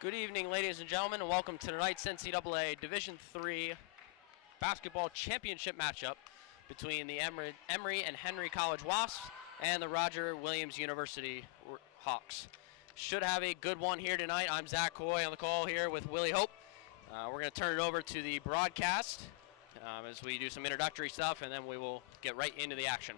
Good evening, ladies and gentlemen, and welcome to tonight's NCAA Division III basketball championship matchup between the Emory and Henry College Wasps and the Roger Williams University Hawks. Should have a good one here tonight. I'm Zach Coy on the call here with Willie Hope. We're going to turn it over to the broadcast as we do some introductory stuff, and then we will get right into the action.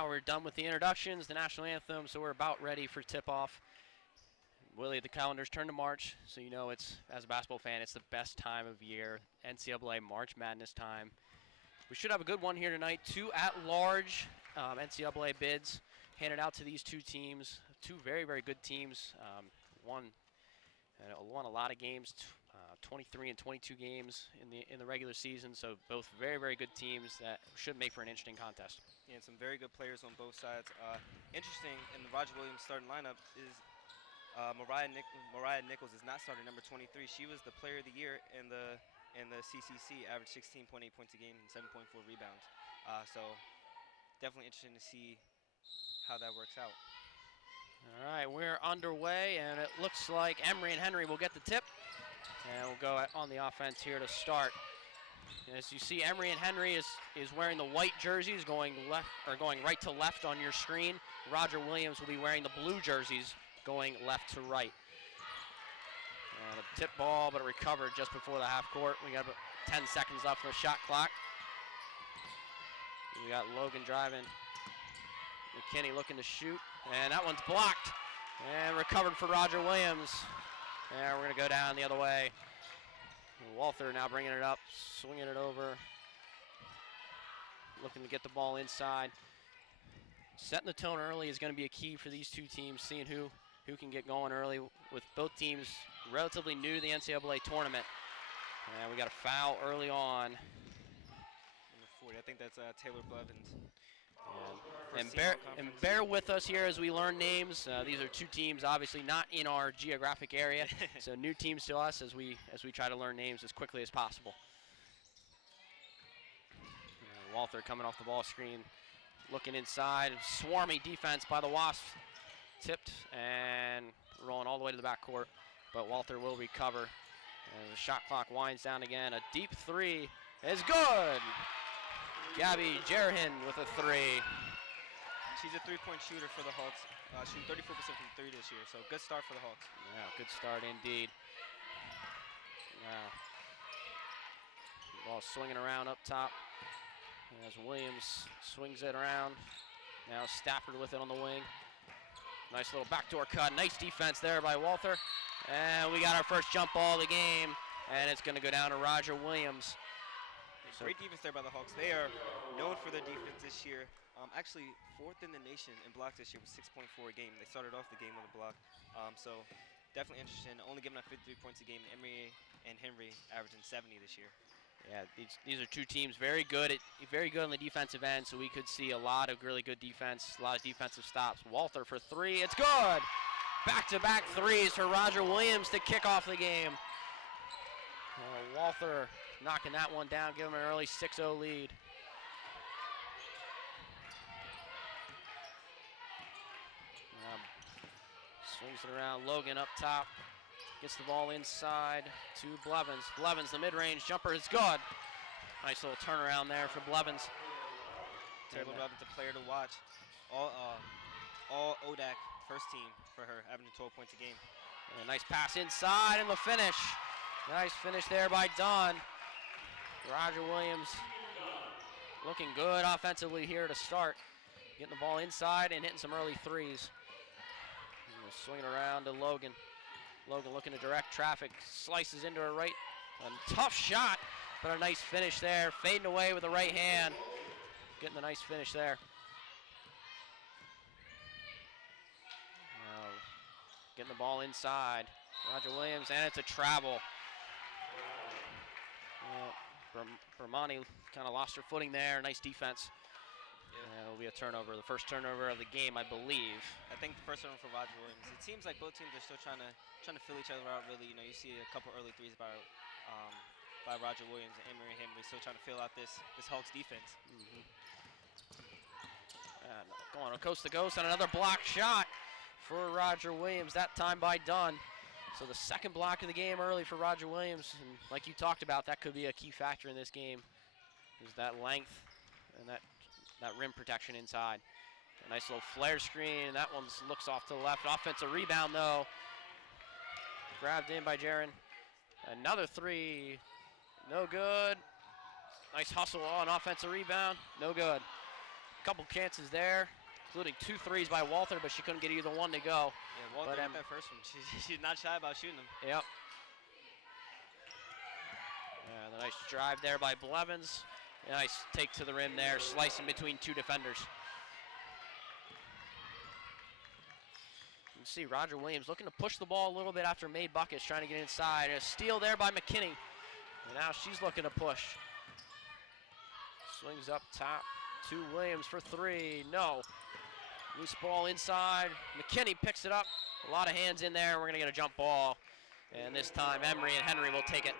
now we're done with the introductions, the national anthem, so we're about ready for tip-off. Willie, the calendar's turned to March, so you know it's, as a basketball fan, it's the best time of year. NCAA March Madness time. We should have a good one here tonight. 2 at-large NCAA bids handed out to these 2 teams. 2 very, very good teams. Won a lot of games, 23 and 22 games in the regular season. So both very, very good teams that should make for an interesting contest. Yeah, and some very good players on both sides. Interesting in the Roger Williams starting lineup is Mariah Nichols is not starting number 23. She was the player of the year in the CCC, averaged 16.8 points a game and 7.4 rebounds. So definitely interesting to see how that works out. All right, we're underway, and it looks like Emory and Henry will get the tip. And we'll go on the offense here to start. As you see, Emory and Henry is wearing the white jerseys, going right to left on your screen. Roger Williams will be wearing the blue jerseys, going left to right. And a tip ball, but it recovered just before the half court. We got about 10 seconds left on the shot clock. We got Logan driving. McKinney looking to shoot, and that one's blocked. And recovered for Roger Williams. And we're going to go down the other way. Walther now bringing it up, swinging it over. Looking to get the ball inside. Setting the tone early is going to be a key for these 2 teams, seeing who can get going early, with both teams relatively new to the NCAA tournament. And we got a foul early on. Number 40, I think that's Taylor Blevins. And bear with us here as we learn names. These are 2 teams obviously not in our geographic area, so new teams to us as we try to learn names as quickly as possible. Walther coming off the ball screen, looking inside. Swarmy defense by the Wasps. Tipped and rolling all the way to the backcourt, but Walther will recover. And the shot clock winds down again. A deep 3 is good. Gabby Jerhin with a 3. She's a 3-point shooter for the Hawks. Shooting 34% from 3 this year, so good start for the Hawks. Yeah, good start indeed. Now, ball swinging around up top as Williams swings it around. Now Stafford with it on the wing. Nice little backdoor cut. Nice defense there by Walther. And we got our first jump ball of the game, and it's going to go down to Roger Williams. Great defense there by the Hawks. They are known for their defense this year. Actually, 4th in the nation in block this year with 6.4 a game. They started off the game with a block. So definitely interesting. Only giving up 53 points a game. Emory and Henry averaging 70 this year. Yeah, these are 2 teams very good on the defensive end, so we could see a lot of really good defense, a lot of defensive stops. Walther for 3, it's good! Back-to-back 3s for Roger Williams to kick off the game. Walther knocking that one down, giving him an early 6-0 lead. Swings it around, Logan up top. Gets the ball inside to Blevins. Blevins, the mid-range jumper is good. Nice little turnaround there for Blevins. Taylor Blevins, a player to watch. All ODAC first team for her, averaging 12 points a game. And a nice pass inside and the finish. Nice finish there by Dunn. Roger Williams looking good offensively here to start. Getting the ball inside and hitting some early 3s. Swinging around to Logan. Logan looking to direct traffic, slices into her right. A tough shot, but a nice finish there. Fading away with the right hand. Getting a nice finish there. Now, getting the ball inside. Roger Williams, and it's a travel. Bermani kind of lost her footing there. Nice defense. Yeah, it'll be a turnover, the first turnover of the game, I believe. I think the first turnover for Roger Williams. It seems like both teams are still trying to fill each other out. Really, you see a couple early 3s by Roger Williams and Emory and Henry, still trying to fill out this Hawks defense. And going on coast to coast, and another block shot for Roger Williams. That time by Dunn. So the second block of the game early for Roger Williams, and like you talked about, that could be a key factor in this game. Is that length and that rim protection inside. A nice little flare screen. That one looks off to the left. Offensive rebound, though. Grabbed in by Jaron. Another 3. No good. Nice hustle on offensive rebound. No good. Couple chances there, including 2 threes by Walther, but she couldn't get either one to go. Yeah, Walther got that first one. She's not shy about shooting them. Yep. And a nice drive there by Blevins. Nice take to the rim there, slicing between 2 defenders. You can see Roger Williams looking to push the ball a little bit after made buckets, trying to get inside. A steal there by McKinney. And now she's looking to push. Swings up top to Williams for 3. No. Loose ball inside. McKinney picks it up. A lot of hands in there. We're going to get a jump ball. And this time, Emory and Henry will take it.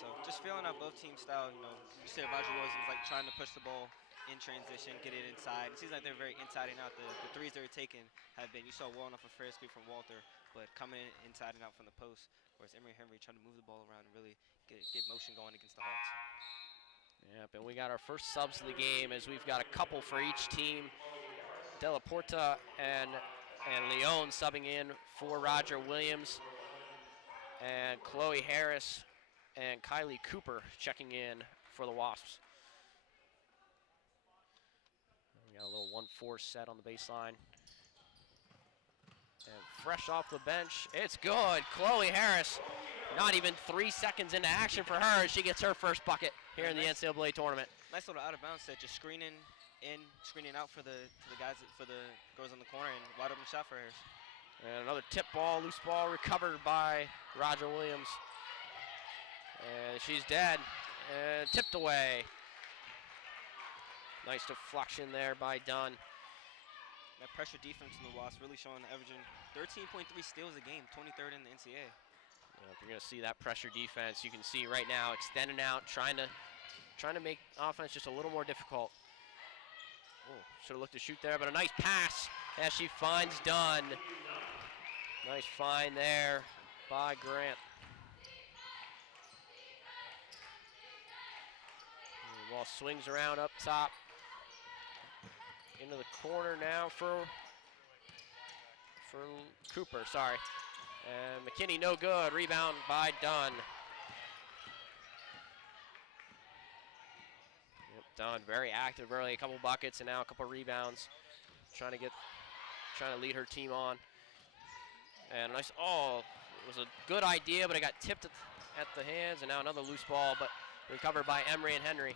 So just feeling out both team style. You know, you said Roger Williams was like trying to push the ball in transition, get it inside. It seems like they're very inside and out. The threes they're taking have been, you saw well enough a fair scoop from Walter, but coming in inside and out from the post, whereas Emory and Henry trying to move the ball around and really get motion going against the Hawks. Yep, and we got our first subs of the game as we've got a couple for each team. Della Porta and Leon subbing in for Roger Williams, and Chloe Harris and Kylie Cooper checking in for the Wasps. We got a little 1-4 set on the baseline. And fresh off the bench, it's good. Chloe Harris, not even 3 seconds into action for her, she gets her first bucket here in the NCAA tournament. Nice little out of bounds set, just screening in, screening out for the guys, for the girls in the corner, and wide open shot for Harris. And another tip ball, loose ball recovered by Roger Williams. And she's dead, and tipped away. Nice deflection there by Dunn. That pressure defense in the Wasps really showing, averaging 13.3 steals a game, 23rd in the NCAA. Yeah, if you're going to see that pressure defense, you can see right now extending out, trying to make offense just a little more difficult. Oh, should have looked to shoot there, but a nice pass as she finds Dunn. Nice find there by Grant. And the ball swings around up top. Into the corner now for Cooper, sorry. And McKinney no good, rebound by Dunn. Yep, Dunn very active early, a couple buckets and now a couple rebounds. Trying to lead her team on. And a nice, oh, it was a good idea, but it got tipped at the hands, and now another loose ball, but recovered by Emory and Henry.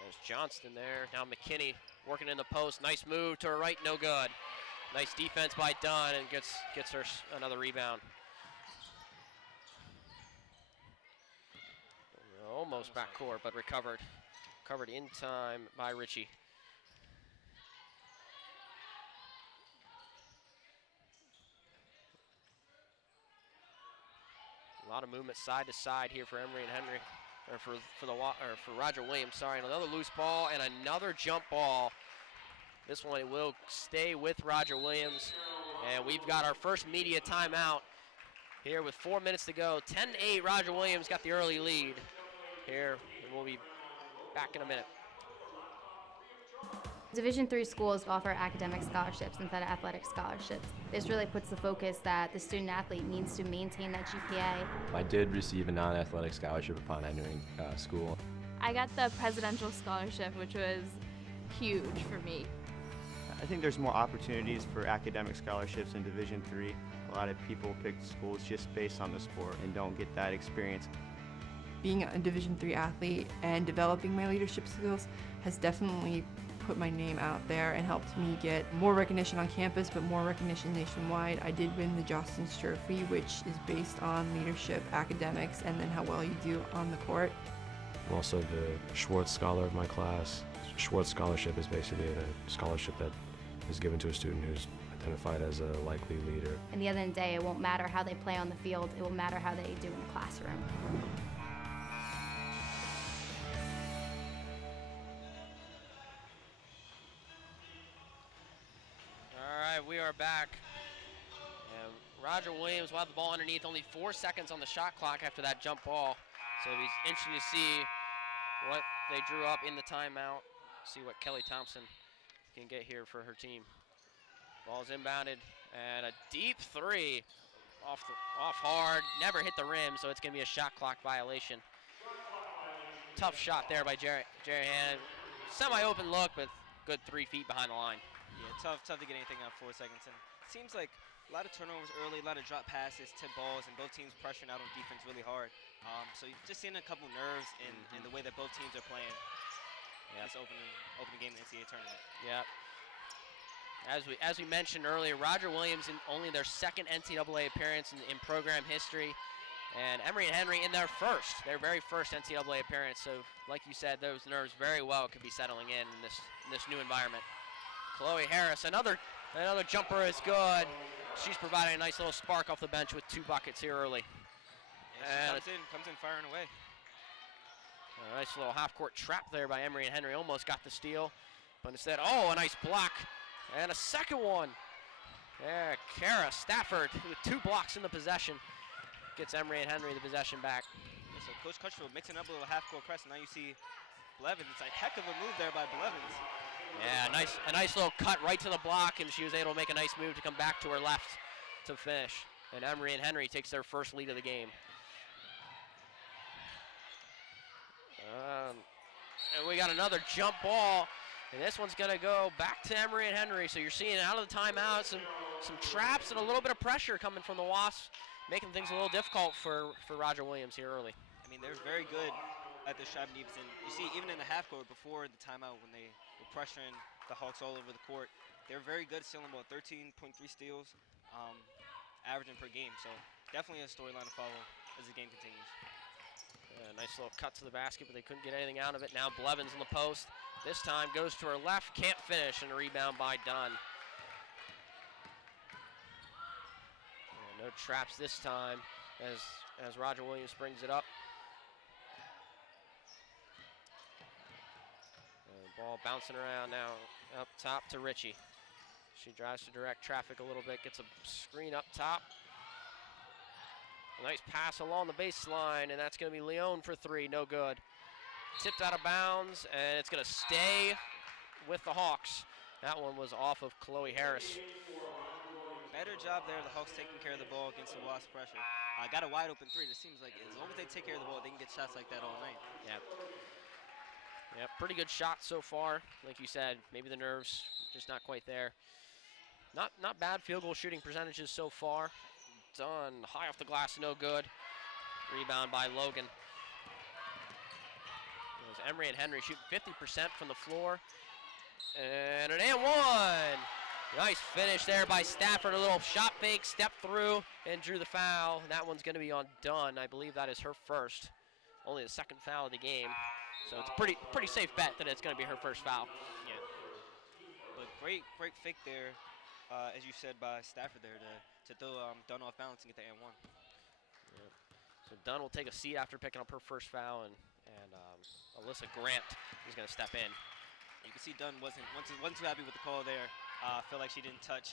There's Johnston there. Now McKinney working in the post. Nice move to her right, no good. Nice defense by Dunn, and gets her another rebound. Almost backcourt, but recovered. Covered in time by Ritchie. A lot of movement side to side here for Emory and Henry. Or for Roger Williams, sorry, and another loose ball and another jump ball. This one will stay with Roger Williams, and we've got our first media timeout here with 4 minutes to go. 10-8, Roger Williams got the early lead here, and we'll be back in a minute. Division III schools offer academic scholarships instead of athletic scholarships. This really puts the focus that the student athlete needs to maintain that GPA. I did receive a non-athletic scholarship upon entering school. I got the presidential scholarship, which was huge for me. I think there's more opportunities for academic scholarships in Division III. A lot of people pick schools just based on the sport and don't get that experience. Being a Division III athlete and developing my leadership skills has definitely put my name out there and helped me get more recognition on campus, but more recognition nationwide. I did win the Jostens Trophy, which is based on leadership, academics, and then how well you do on the court. I'm also the Schwartz Scholar of my class. Schwartz Scholarship is basically a scholarship that is given to a student who's identified as a likely leader. At the end of the day, it won't matter how they play on the field, it will matter how they do in the classroom. We are back. And Roger Williams will have the ball underneath, only 4 seconds on the shot clock after that jump ball. So it'll be interesting to see what they drew up in the timeout, see what Kelly Thompson can get here for her team. Ball's inbounded, and a deep three off hard, never hit the rim, so it's going to be a shot clock violation. Tough shot there by Jerry Hand. Semi-open look, but good 3 feet behind the line. Yeah, tough to get anything out 4 seconds. And it seems like a lot of turnovers early, a lot of drop passes, tip balls, and both teams pressuring out on defense really hard. So you're just seeing a couple nerves in the way that both teams are playing. This opening game in the NCAA tournament. Yep. As we mentioned earlier, Roger Williams in only their second NCAA appearance in program history, and Emory and Henry in their very first NCAA appearance. So, like you said, those nerves very well could be settling in this new environment. Chloe Harris, another jumper is good. She's providing a nice little spark off the bench with 2 buckets here early. And comes in firing away. A nice little half-court trap there by Emory and Henry. Almost got the steal, but instead, a nice block. And a second one. Yeah, Kara Stafford with 2 blocks in the possession. Gets Emory and Henry the possession back. Yeah, so Coach Crutchfield mixing up a little half-court press, and now you see Blevins. It's a heck of a move there by Blevins. Yeah, a nice little cut right to the block, and she was able to make a nice move to come back to her left to finish. And Emory and Henry takes their first lead of the game. And we got another jump ball, and this one's going to go back to Emory and Henry. So you're seeing out of the timeout some traps and a little bit of pressure coming from the Wasps, making things a little difficult for Roger Williams here early. I mean, they're very good at this trap defense, and you see even in the half court before the timeout when they were pressuring the Hawks all over the court, they're very good stealing about 13.3 steals, averaging per game. So definitely a storyline to follow as the game continues. Nice little cut to the basket, but they couldn't get anything out of it. Now Blevins in the post. This time goes to her left, can't finish, and a rebound by Dunn. No traps this time as Roger Williams brings it up. The ball bouncing around now up top to Ritchie. She drives to direct traffic a little bit, gets a screen up top. A nice pass along the baseline, and that's going to be Leone for 3, no good. Tipped out of bounds, and it's going to stay with the Hawks. That one was off of Chloe Harris. Better job there, the Hawks taking care of the ball against the Wasp pressure. Got a wide open 3, and it seems like as long as they take care of the ball, they can get shots like that all night. Yeah, pretty good shot so far. Like you said, maybe the nerves just not quite there. Not bad field goal shooting percentages so far. Dunn, high off the glass, no good. Rebound by Logan. Emory and Henry shooting 50% from the floor. And an and one. Nice finish there by Stafford. A little shot fake, step through, and drew the foul. That one's going to be on Dunn. I believe that is her first. Only the second foul of the game. So it's a pretty safe bet that it's going to be her first foul. Yeah. But great fake there, as you said, by Stafford there to throw Dunn off balance and get the and one. Yeah. So Dunn will take a seat after picking up her first foul, and Alyssa Grant is going to step in. You can see Dunn wasn't too happy with the call there. Feel like she didn't touch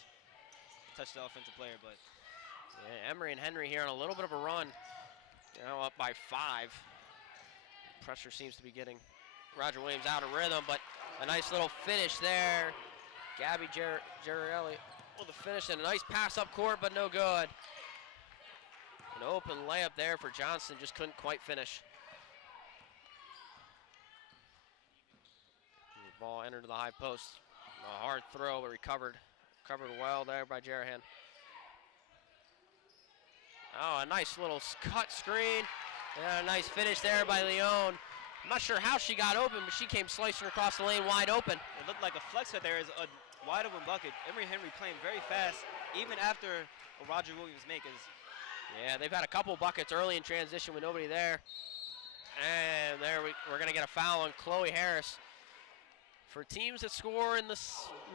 the offensive player, but yeah, Emory and Henry here on a little bit of a run. Now up by 5. Pressure seems to be getting Roger Williams out of rhythm, but a nice little finish there. Gabby Girarelli with the finish and a nice pass up court, but no good. An open layup there for Johnson, just couldn't quite finish. The ball entered to the high post. A hard throw, but recovered well there by Jarahan. Oh, a nice little cut screen. And a nice finish there by Leone. I'm not sure how she got open, but she came slicing across the lane wide open. It looked like a flex cut there is a wide open bucket. Emory Henry playing very fast, even after a Roger Williams make. Yeah, they've had a couple buckets early in transition with nobody there. And there we're going to get a foul on Chloe Harris. For teams that score in the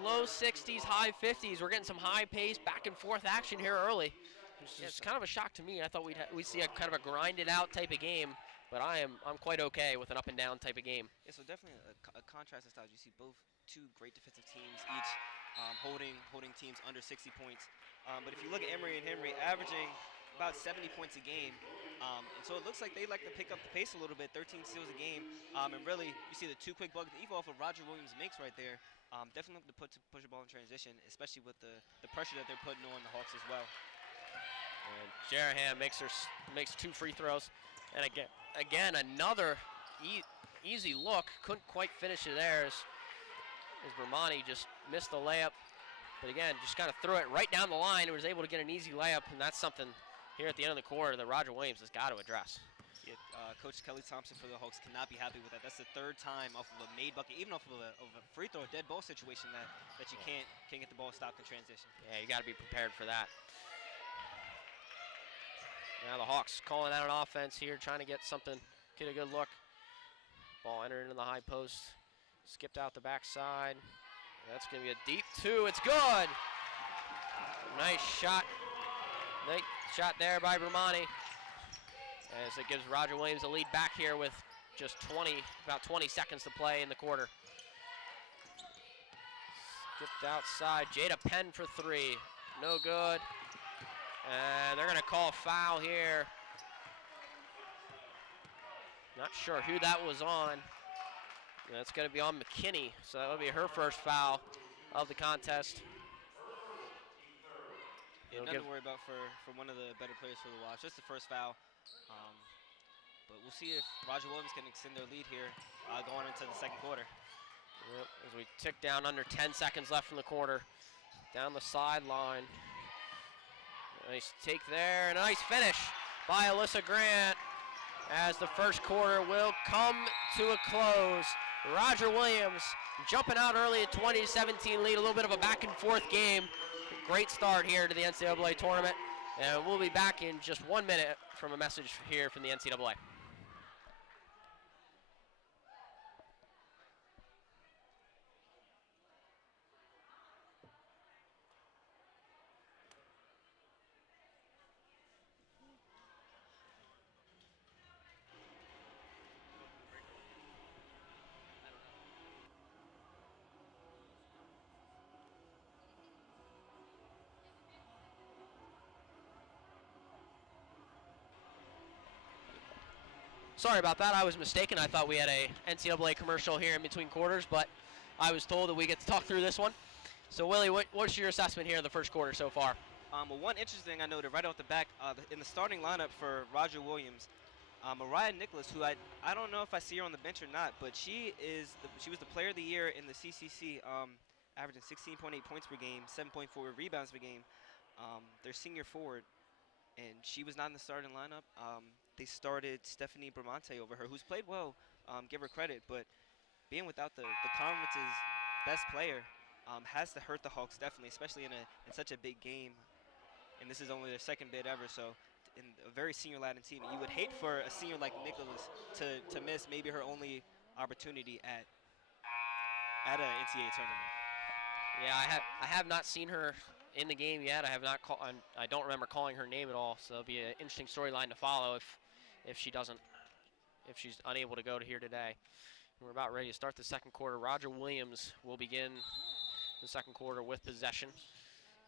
low 60s, high 50s, we're getting some high-paced back-and-forth action here early. It's kind of a shock to me. I thought we'd see a kind of a grinded-out type of game, but I'm quite okay with an up-and-down type of game. Yeah, so definitely a contrast of styles. You see two great defensive teams, each holding teams under 60 points. But if you look at Emory and Henry, averaging about 70 points a game. And so it looks like they like to pick up the pace a little bit, 13 steals a game. And really, you see the 2 quick buckets, even off of Roger Williams makes right there. Definitely looking to push the ball in transition, especially with the pressure that they're putting on the Hawks as well. And Jarahan makes 2 free throws. And again another easy look. Couldn't quite finish it there as Vermonti just missed the layup. But again, just kind of threw it right down the line and was able to get an easy layup. And that's something here at the end of the quarter that Roger Williams has got to address. Yeah, Coach Kelly Thompson for the Hawks cannot be happy with that. That's the 3rd time off of a made bucket, even off of a free throw, a dead ball situation that you can't get the ball stopped in transition. Yeah, you got to be prepared for that. Now the Hawks calling out an offense here, trying to get a good look. Ball entered into the high post, skipped out the backside. That's going to be a deep 2. It's good. Nice shot. Nice shot there by Vermonti, as it gives Roger Williams a lead back here with just about 20 seconds to play in the quarter. Skipped outside. Jada Penn for 3. No good. And they're going to call a foul here. Not sure who that was on. That's going to be on McKinney, so that would be her first foul of the contest. Yeah, nothing to worry about for one of the better players for the Wasps. Just the first foul. But we'll see if Roger Williams can extend their lead here going into the second quarter. Yep, as we tick down under 10 seconds left from the quarter. Down the sideline. Nice take there, and a nice finish by Alyssa Grant as the first quarter will come to a close. Roger Williams jumping out early at 20-17 lead, a little bit of a back and forth game. Great start here to the NCAA tournament, and we'll be back in just 1 minute from a message here from the NCAA. Sorry about that, I was mistaken. I thought we had a NCAA commercial here in between quarters, but I was told that we get to talk through this one. So Willie, what's your assessment here in the first quarter so far? Well, one interesting thing I noted right off the back, in the starting lineup for Roger Williams, Mariah Nicholas, who I don't know if I see her on the bench or not, but she was the player of the year in the CCC, averaging 16.8 points per game, 7.4 rebounds per game. Their senior forward, and she was not in the starting lineup. They started Stephanie Bramante over her, who's played well, give her credit, but being without the conference's best player has to hurt the Hawks definitely, especially in such a big game. And this is only their second bid ever, so in a very senior-laden team, you would hate for a senior like Nicholas to miss maybe her only opportunity at an NCAA tournament. Yeah, I have not seen her in the game yet. I don't remember calling her name at all, so it'll be an interesting storyline to follow if she's unable to go to here today. We're about ready to start the second quarter. Roger Williams will begin the second quarter with possession.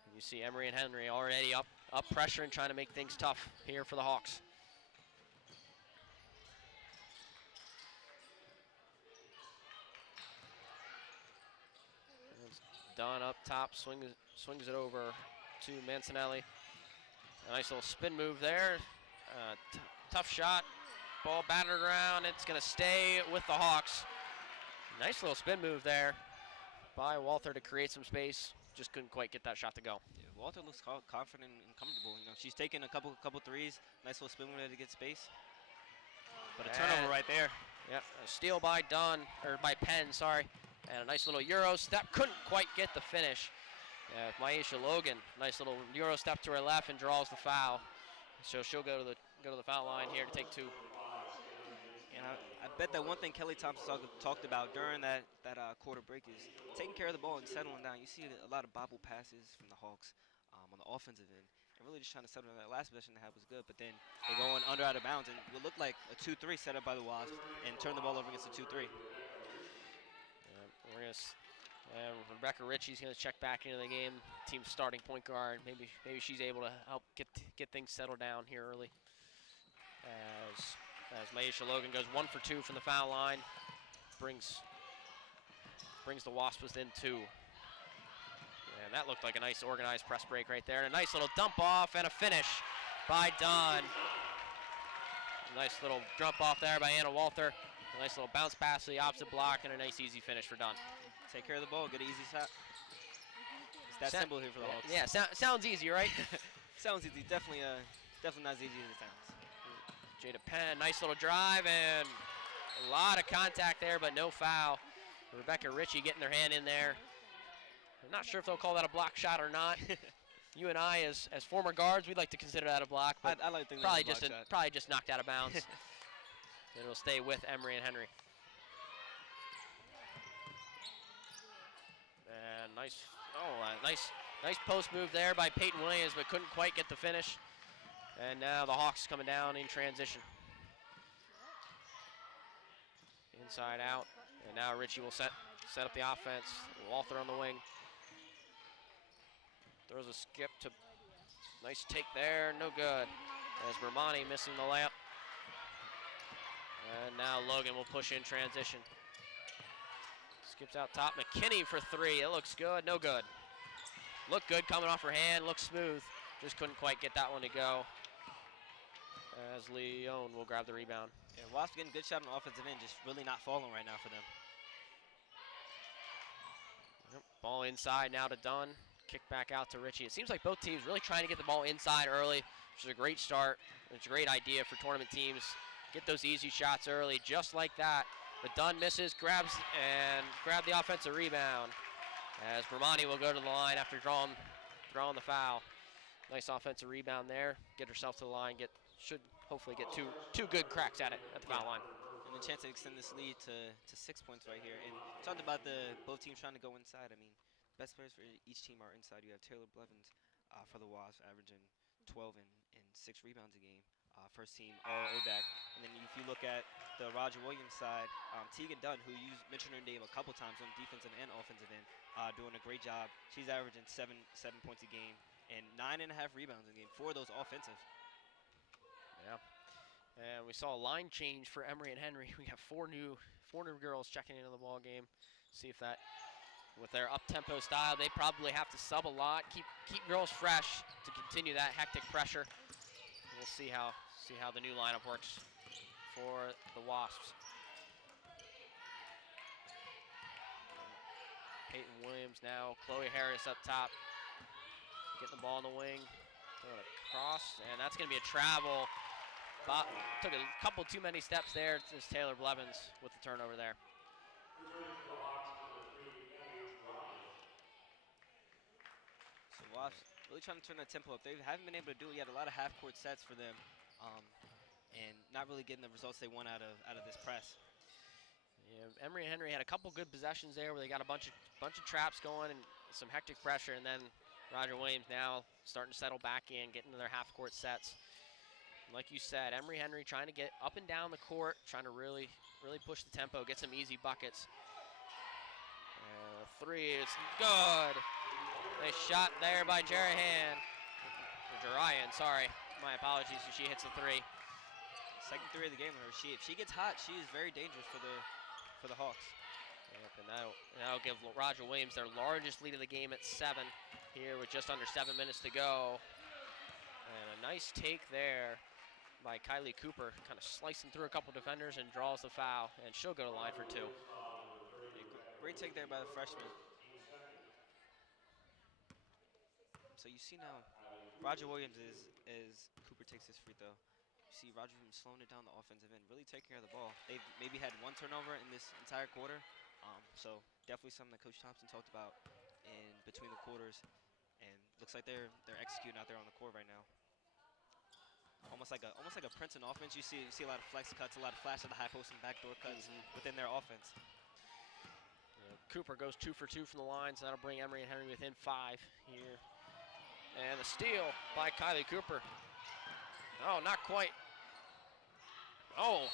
And you see Emory and Henry already up pressure and trying to make things tough here for the Hawks. Dunn up top, swings it over to Mancinelli. A nice little spin move there. Tough shot. Ball battered around. It's going to stay with the Hawks. Nice little spin move there by Walther to create some space. Just couldn't quite get that shot to go. Yeah, Walther looks confident and comfortable. You know, she's taken a couple threes. Nice little spin move there to get space. But a turnover right there. Yep, a steal by Penn, sorry. And a nice little Euro step. Couldn't quite get the finish. Maisha Logan, nice little Euro step to her left and draws the foul. So she'll go to the foul line here to take 2. And I bet that one thing Kelly Thompson talked about during that quarter break is taking care of the ball and settling down. You see a lot of bobble passes from the Hawks on the offensive end, and really just trying to settle down. That last possession they had was good, but then they go under out of bounds, and it would look like a 2-3 set up by the Wasps and turn the ball over against a 2-3. Rebecca Ritchie's going to check back into the game. Team's starting point guard. Maybe she's able to help get things settled down here early. As Maisha Logan goes 1 for 2 from the foul line, brings the Wasps within 2. And that looked like a nice organized press break right there. And a nice little dump off and a finish by Dunn. Nice little jump off there by Anna Walther. A nice little bounce pass to the opposite block and a nice easy finish for Dunn. Take care of the ball, get an easy shot. It's that simple here for the Hawks. Yeah, sounds easy, right? Sounds easy, definitely not as easy as it sounds. Jada Penn, nice little drive and a lot of contact there, but no foul. Rebecca Ritchie getting their hand in there. I'm not sure if they'll call that a block shot or not. You and I, as former guards, we'd like to consider that a block, but I like to think probably that's a block shot. probably just knocked out of bounds. And it'll stay with Emory and Henry. And nice post move there by Peyton Williams, but couldn't quite get the finish. And now the Hawks coming down in transition. Inside out, and now Ritchie will set up the offense. Walther on the wing. Throws a skip to, nice take there, no good. As Bermani missing the layup. And now Logan will push in transition. Skips out top, McKinney for three, it looks good, no good. Looked good coming off her hand, looks smooth. Just couldn't quite get that one to go. As Leon will grab the rebound. Yeah, Wasp getting good shot on the offensive end, just really not falling right now for them. Yep, ball inside now to Dunn. Kick back out to Ritchie. It seems like both teams really trying to get the ball inside early, which is a great start. It's a great idea for tournament teams. Get those easy shots early, just like that. But Dunn misses, grab the offensive rebound. As Bermani will go to the line after drawing the foul. Nice offensive rebound there. Get herself to the line. Should hopefully get two good cracks at it at the foul line. And a chance to extend this lead to 6 points right here. And talked about both teams trying to go inside. I mean, best players for each team are inside. You have Taylor Blevins for the Wasps, averaging 12 and 6 rebounds a game. First team all ODAC. And then if you look at the Roger Williams side, Tegan Dunn, who you mentioned her name a couple times on defensive and offensive end, doing a great job. She's averaging 7 points a game and 9.5 rebounds a game for those offensive. Yeah, and we saw a line change for Emory and Henry. We have four new girls checking into the ball game. See if that, with their up-tempo style, they probably have to sub a lot, keep girls fresh to continue that hectic pressure. We'll see how the new lineup works for the Wasps. Peyton Williams now, Chloe Harris up top, getting the ball in the wing, throw it across, and that's going to be a travel. Took a couple too many steps there. It's Taylor Blevins with the turnover there. So Wasps really trying to turn that tempo up. They haven't been able to do it yet. A lot of half-court sets for them, and not really getting the results they want out of this press. Yeah, Emory and Henry had a couple good possessions there where they got a bunch of traps going and some hectic pressure, and then Roger Williams now starting to settle back in, getting to their half-court sets. Like you said, Emory Henry trying to get up and down the court, trying to really push the tempo, get some easy buckets. Three is good. Nice shot there by Jerihan. Jerian, sorry. My apologies if she hits the three. Second three of the game for her. If she gets hot, she is very dangerous for the Hawks. Yep, and that'll give Roger Williams their largest lead of the game at 7 here with just under 7 minutes to go. And a nice take there by Kylie Cooper, kind of slicing through a couple defenders and draws the foul, and she'll go to the line for 2. Great take there by the freshman. So you see now, Roger Williams as Cooper takes his free throw. You see Roger Williams slowing it down the offensive end, really taking care of the ball. They've maybe had 1 turnover in this entire quarter, so definitely something that Coach Thompson talked about in between the quarters, and looks like they're executing out there on the court right now. Almost like a Princeton offense. You see a lot of flex cuts, a lot of flash of the high post and backdoor cuts within their offense. Cooper goes 2 for 2 from the line, so that'll bring Emory and Henry within 5 here. And the steal by Kylie Cooper. Oh, not quite. Oh,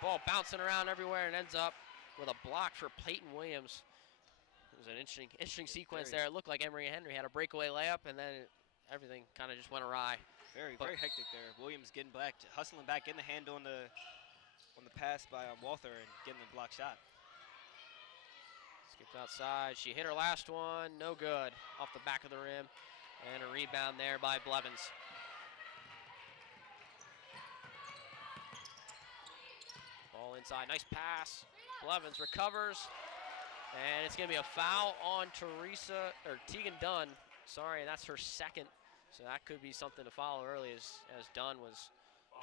ball bouncing around everywhere and ends up with a block for Peyton Williams. It was an interesting sequence there. It looked like Emory and Henry had a breakaway layup, and then everything kind of just went awry. Very hectic there. Williams getting back, hustling back in the hand on the pass by Walther and getting the block shot. Skipped outside. She hit her last one. No good. Off the back of the rim. And a rebound there by Blevins. Ball inside, nice pass. Blevins recovers, and it's gonna be a foul on Tegan Dunn. Sorry, that's her second, so that could be something to follow early as Dunn was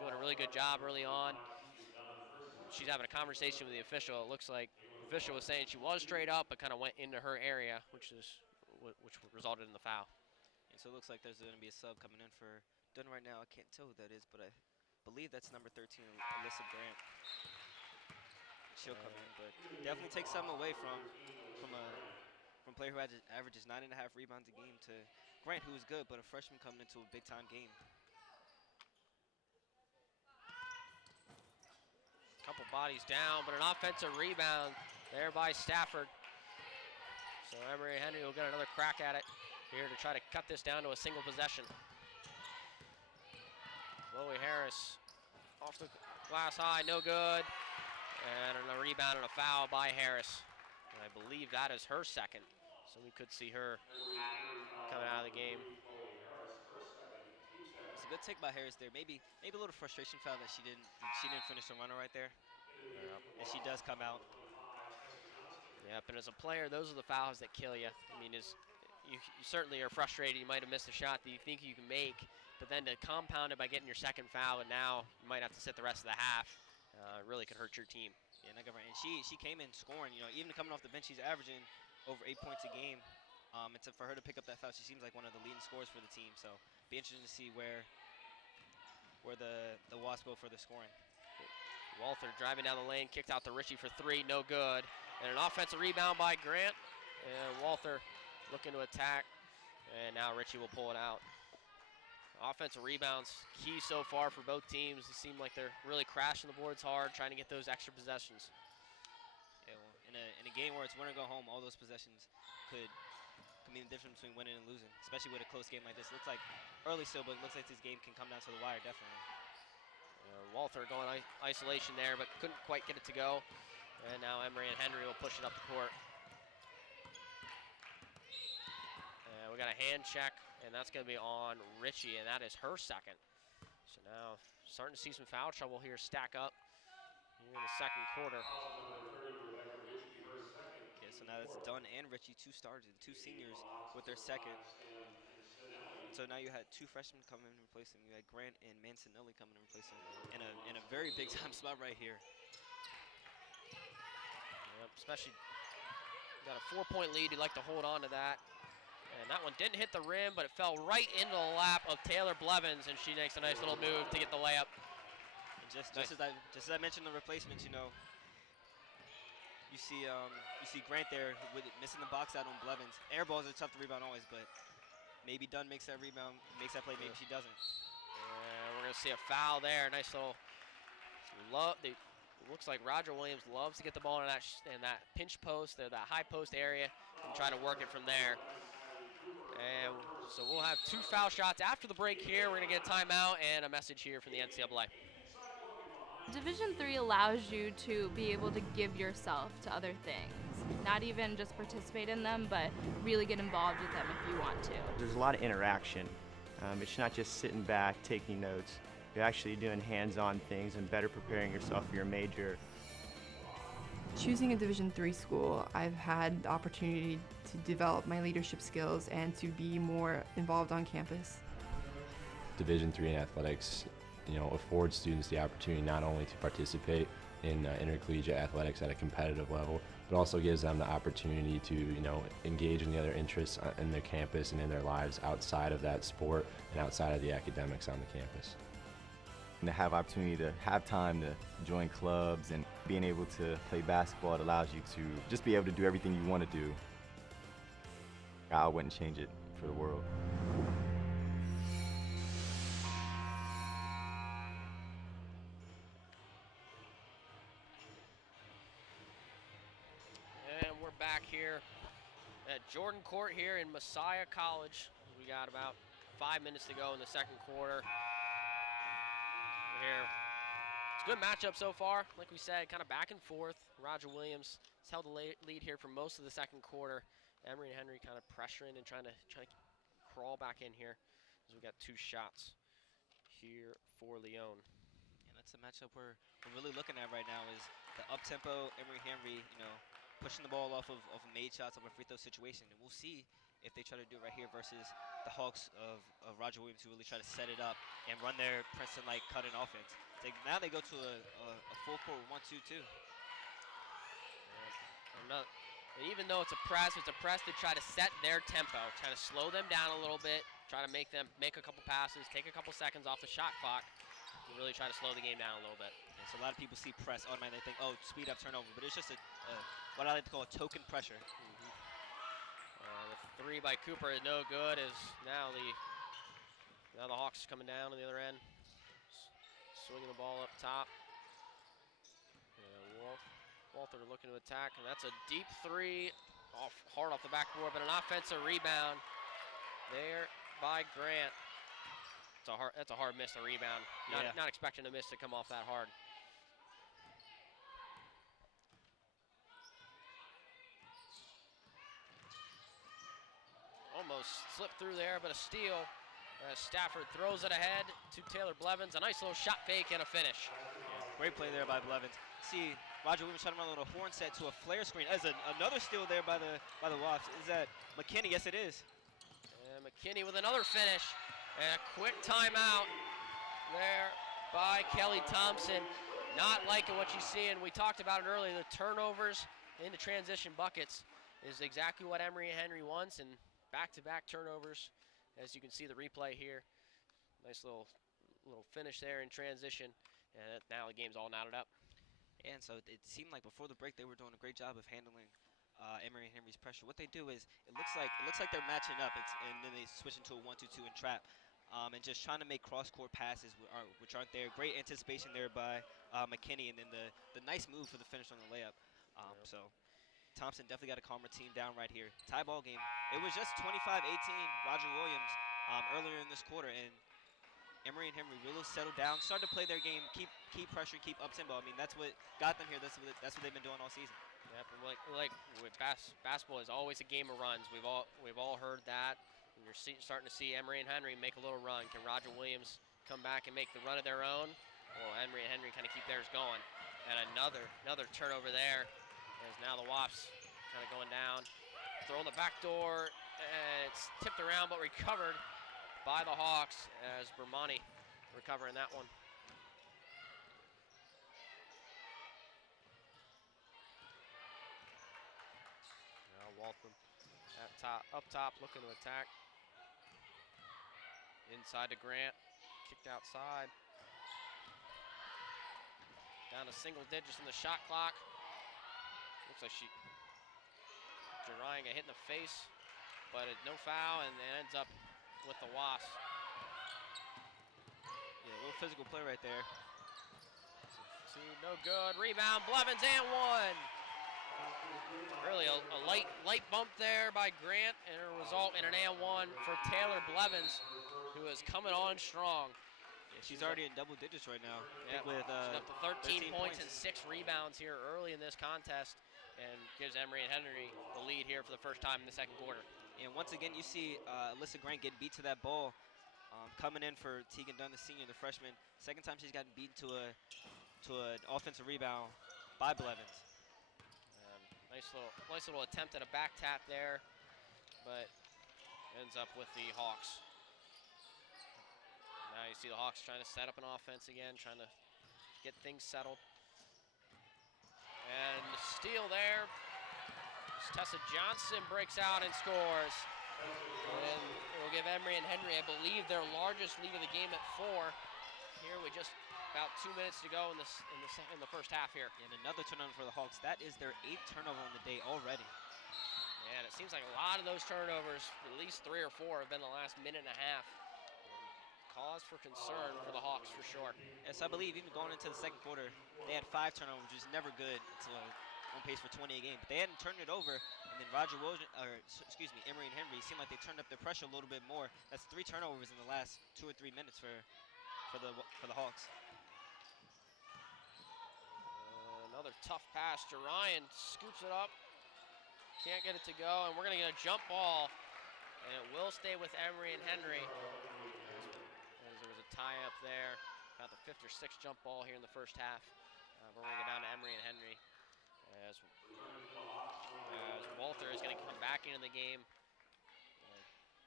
doing a really good job early on. She's having a conversation with the official. It looks like the official was saying she was straight up, but kind of went into her area, which resulted in the foul. And so it looks like there's going to be a sub coming in for Dunn right now. I can't tell who that is, but I believe that's number 13, Alyssa Grant. She'll come in, but definitely take some away from a player who averages 9.5 rebounds a game to Grant, who is good, but a freshman coming into a big-time game. Couple bodies down, but an offensive rebound there by Stafford. So Emory Henry will get another crack at it here to try to cut this down to a single possession. Chloe Harris off the glass high, no good. And a rebound and a foul by Harris. And I believe that is her second. So we could see her coming out of the game. It's a good take by Harris there. Maybe a little frustration foul that she didn't finish the runner right there. Yep. And she does come out. Yep, and as a player, those are the fouls that kill you. I mean, you certainly are frustrated. You might have missed a shot that you think you can make, but then to compound it by getting your second foul, and now you might have to sit the rest of the half, really could hurt your team. Yeah, and she came in scoring. You know, even coming off the bench, she's averaging over 8 points a game. And for her to pick up that foul, she seems like one of the leading scorers for the team. So be interesting to see where the Wasps go for the scoring. Walther driving down the lane, kicked out to Ritchie for three, no good. And an offensive rebound by Grant. And Walther looking to attack. And now Ritchie will pull it out. Offensive rebounds, key so far for both teams. It seemed like they're really crashing the boards hard, trying to get those extra possessions. Yeah, well, in a game where it's win or go home, all those possessions could mean the difference between winning and losing, especially with a close game like this. Looks like early still, but it looks like this game can come down to the wire, definitely. Walther going isolation there, but couldn't quite get it to go. And now Emory and Henry will push it up the court. And we got a hand check, and that's going to be on Ritchie, and that is her second. So now starting to see some foul trouble here stack up here in the second quarter. Yeah, so now it's Dunn and Ritchie, two stars and two seniors with their second. So now you had two freshmen come in and replace him. You had Grant and Mancinelli coming in and replace him in a very big time spot right here. Yep, especially got a 4-point lead. You'd like to hold on to that. And that one didn't hit the rim, but it fell right into the lap of Taylor Blevins, and she makes a nice little move to get the layup. And just as I mentioned the replacements, you know, you see Grant there with it, missing the box out on Blevins. Air balls are tough to rebound always, but maybe Dunn makes that rebound, makes that play, maybe she doesn't. And we're gonna see a foul there. Nice little it looks like Roger Williams loves to get the ball in that pinch post, that high post area, and try to work it from there. And so we'll have two foul shots after the break here. We're gonna get a timeout and a message here from the NCAA. Division III allows you to be able to give yourself to other things. Not even just participate in them, but really get involved with them if you want to. There's a lot of interaction. It's not just sitting back, taking notes. You're actually doing hands-on things and better preparing yourself for your major. Choosing a Division III school, I've had the opportunity to develop my leadership skills and to be more involved on campus. Division III in athletics, affords students the opportunity not only to participate in intercollegiate athletics at a competitive level, but also gives them the opportunity to, engage in the other interests in their campus and in their lives outside of that sport and outside of the academics on the campus. And to have opportunity to have time to join clubs and being able to play basketball, it allows you to just be able to do everything you want to do. I wouldn't change it for the world. And we're back here at Jordan Court here in Messiah College. We got about 5 minutes to go in the second quarter. Here, it's a good matchup so far. Like we said, kind of back and forth. Roger Williams has held the lead here for most of the second quarter. Emory and Henry kind of pressuring and trying to crawl back in here as we got two shots here for Leon. And that's a matchup where we're really looking at right now is the up-tempo Emory Henry, pushing the ball off of made shots of a free throw situation. And we'll see if they try to do it right here versus the Hawks of Roger Williams, who really try to set it up and run their Princeton-like cut-in offense. Now they go to a full-court 1-2-2. And even though it's a press to try to set their tempo, try to slow them down a little bit, try to make them make a couple passes, take a couple seconds off the shot clock, and really try to slow the game down a little bit. And so a lot of people see press automatically think, oh, speed up, turnover, but it's just what I like to call a token pressure. The three by Cooper is no good. Now the Hawks coming down on the other end, swinging the ball up top. Walter looking to attack, and that's a deep three, hard off the backboard, but an offensive rebound there by Grant. That's a hard miss, a rebound. Not expecting a miss to come off that hard. Almost slipped through there, but a steal. Stafford throws it ahead to Taylor Blevins. A nice little shot fake and a finish. Great play there by Blevins. See, Roger Williams trying to run a little horn set to a flare screen. As another steal there by the Wasps. Is that McKinney? Yes, it is. And McKinney with another finish. And a quick timeout there by Kelly Thompson. Not liking what you see, and we talked about it earlier. The turnovers into transition buckets is exactly what Emory and Henry wants, and back-to-back turnovers, as you can see the replay here. Nice little finish there in transition, and now the game's all knotted up. And so it seemed like before the break they were doing a great job of handling Emory and Henry's pressure. What they do is it looks like they're matching up, and then they switch into a 1-2-2 and trap, and just trying to make cross-court passes which aren't there. Great anticipation there by McKinney, and then the nice move for the finish on the layup. So Thompson definitely got to calm her team down right here. Tie ball game. It was just 25-18 Roger Williams earlier in this quarter, and Emory and Henry really settled down, started to play their game, keep pressure, keep up tempo. I mean, that's what got them here. That's what they've been doing all season. Yep, and like with basketball is always a game of runs. We've all heard that. And you're starting to see Emory and Henry make a little run. Can Roger Williams come back and make the run of their own? Or Emory and Henry kind of keep theirs going? And another turnover there, as now the Wasps kind of going down, throwing the back door, and it's tipped around but recovered by the Hawks as Bermani recovering that one. Now Waltham up top looking to attack. Inside to Grant, kicked outside. Down to single digits in the shot clock. Looks like Jerian got hit in the face, but no foul, and it ends up with the Wasps. Yeah, a little physical play right there. Two, no good. Rebound, Blevins, and one. Really a light bump there by Grant, and a result in an and one for Taylor Blevins, who is coming on strong. Yeah, she's already in double digits right now. Yeah, with she's up to 13 points and 6 rebounds here early in this contest, and gives Emory and Henry the lead here for the first time in the second quarter. And once again, you see Alyssa Grant getting beat to that ball. Coming in for Tegan Dunn, the senior, the freshman. Second time she's gotten beaten to an offensive rebound by Blevins. Nice little attempt at a back tap there, but ends up with the Hawks. Now you see the Hawks trying to set up an offense again, trying to get things settled. And the steal there. Tessa Johnson breaks out and scores. And it'll give Emory and Henry, I believe, their largest lead of the game at 4. Here with just about 2 minutes to go in the first half here. And another turnover for the Hawks. That is their 8th turnover on the day already. And it seems like a lot of those turnovers, at least 3 or 4, have been the last minute and a half. Cause for concern for the Hawks for sure. Yes, I believe even going into the second quarter, they had 5 turnovers, which is never good until on pace for 20 a game. But they hadn't turned it over, and then Emory and Henry seemed like they turned up their pressure a little bit more. That's 3 turnovers in the last 2 or 3 minutes for the Hawks. Another tough pass. Jerian scoops it up. Can't get it to go, and we're going to get a jump ball, and it will stay with Emory and Henry. As there was a tie up there. About the 5th or 6th jump ball here in the first half. We're going to go down to Emory and Henry as Walter is going to come back into the game.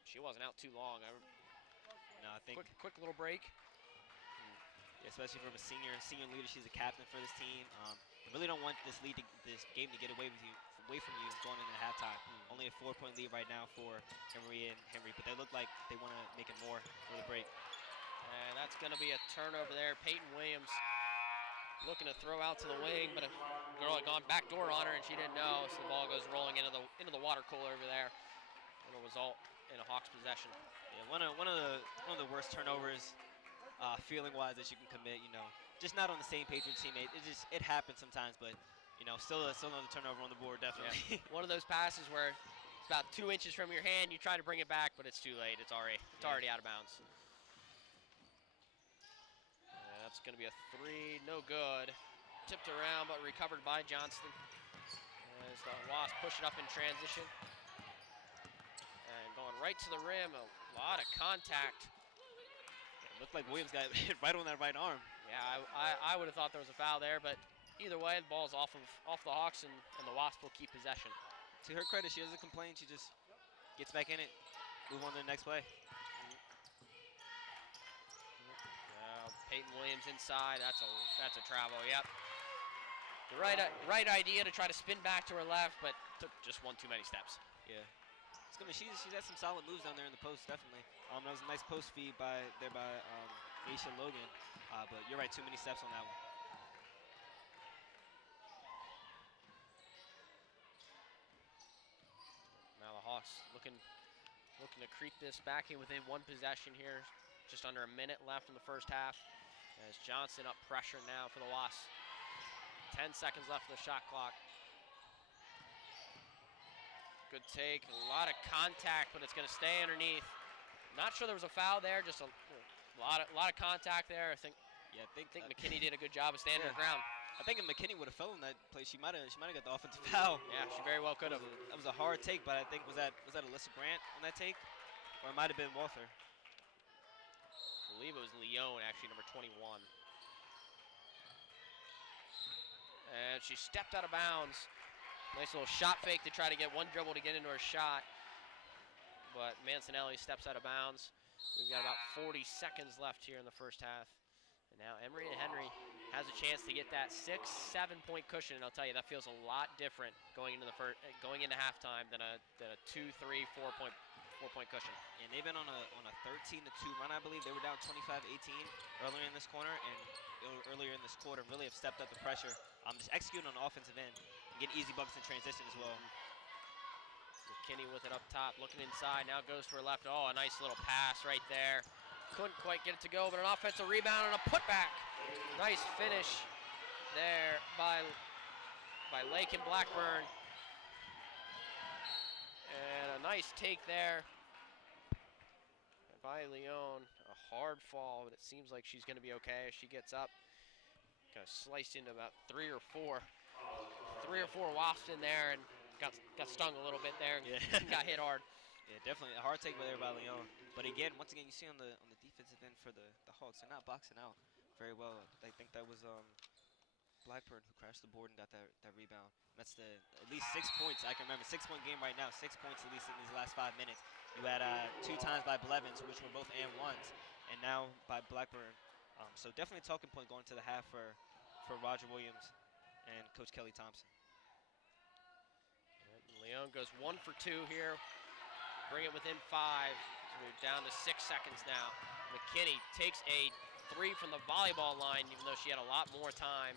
She wasn't out too long. No, I think quick little break. Especially from a senior leader, she's a captain for this team. You really don't want this game to get away from you going into halftime. Only a 4-point lead right now for Emory and Henry, but they look like they want to make it more for the break. And that's going to be a turnover there. Peyton Williams looking to throw out to the wing, but a girl had gone backdoor on her and she didn't know, so the ball goes rolling into the water cooler over there. It'll result in a Hawks possession. Yeah, one of the worst turnovers, feeling-wise, that you can commit. You know, just not on the same page with your teammate. It happens sometimes, but you know, still another turnover on the board, definitely. Yeah. One of those passes where it's about 2 inches from your hand, you try to bring it back, but it's too late. It's already out of bounds. That's going to be a 3, no good. Tipped around, but recovered by Johnston. As the Wasps push it up in transition. And going right to the rim, a lot of contact. It looked like Williams got hit right on that right arm. Yeah, I would have thought there was a foul there, but either way, the ball's off the Hawks, and the Wasps will keep possession. To her credit, she doesn't complain. She just gets back in it, move on to the next play. Peyton Williams inside. That's a travel. Yep. The right idea to try to spin back to her left, but took just one too many steps. Yeah. She's had some solid moves down there in the post, definitely. That was a nice post feed by Aisha Logan, but you're right, too many steps on that one. Now the Hawks looking to creep this back in within one possession here. Just under a minute left in the first half. As Johnson up pressure now for the Wasps. 10 seconds left of the shot clock. Good take, a lot of contact, but it's going to stay underneath. Not sure there was a foul there, just a lot of contact there. I think McKinney did a good job of standing her ground. I think if McKinney would have fell in that play, she might have got the offensive foul. Yeah, she very well could have. That was a hard take, but I think was that Alyssa Grant on that take, or it might have been Walther. I believe it was Leone, actually, number 21. And she stepped out of bounds. Nice little shot fake to try to get one dribble to get into her shot. But Mancinelli steps out of bounds. We've got about 40 seconds left here in the first half. And now Emory and Henry has a chance to get that 6-7 point cushion, and I'll tell you that feels a lot different going into halftime than a 2, 3, 4 point cushion. And they've been on a 13-2 run, I believe. They were down 25-18 earlier in this corner, and earlier in this quarter really have stepped up the pressure. Just executing on the offensive end and get easy buckets in transition as well. McKinney with it up top, looking inside, now goes to her left. Oh, a nice little pass right there. Couldn't quite get it to go, but an offensive rebound and a putback. Nice finish there by Lake and Blackburn. And a nice take there by Leone. A hard fall, but it seems like she's going to be okay as she gets up. Kind of sliced into about three or four Wasps in there, and got stung a little bit there and got hit hard. Yeah, definitely a hard take there by Leone. But again, once again, you see on the defensive end for the Hawks, they're not boxing out very well. I think that was Blackburn who crashed the board and got that rebound. That's at least 6 points. I can remember 6 point game right now, 6 points at least in these last 5 minutes. You had 2 times by Blevins, which were both and ones, and now by Blackburn. So definitely a talking point going to the half for Roger Williams and Coach Kelly Thompson. Leone goes 1 for 2 here. Bring it within 5. We're down to 6 seconds now. McKinney takes a 3 from the volleyball line, even though she had a lot more time.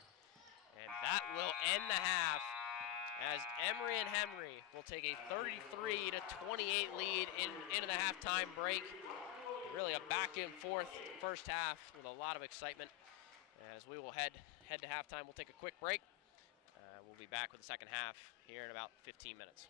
And that will end the half as Emory and Henry will take a 33-28 lead into the halftime break. Really a back and forth first half with a lot of excitement. As we will head to halftime, we'll take a quick break. We'll be back with the second half here in about 15 minutes.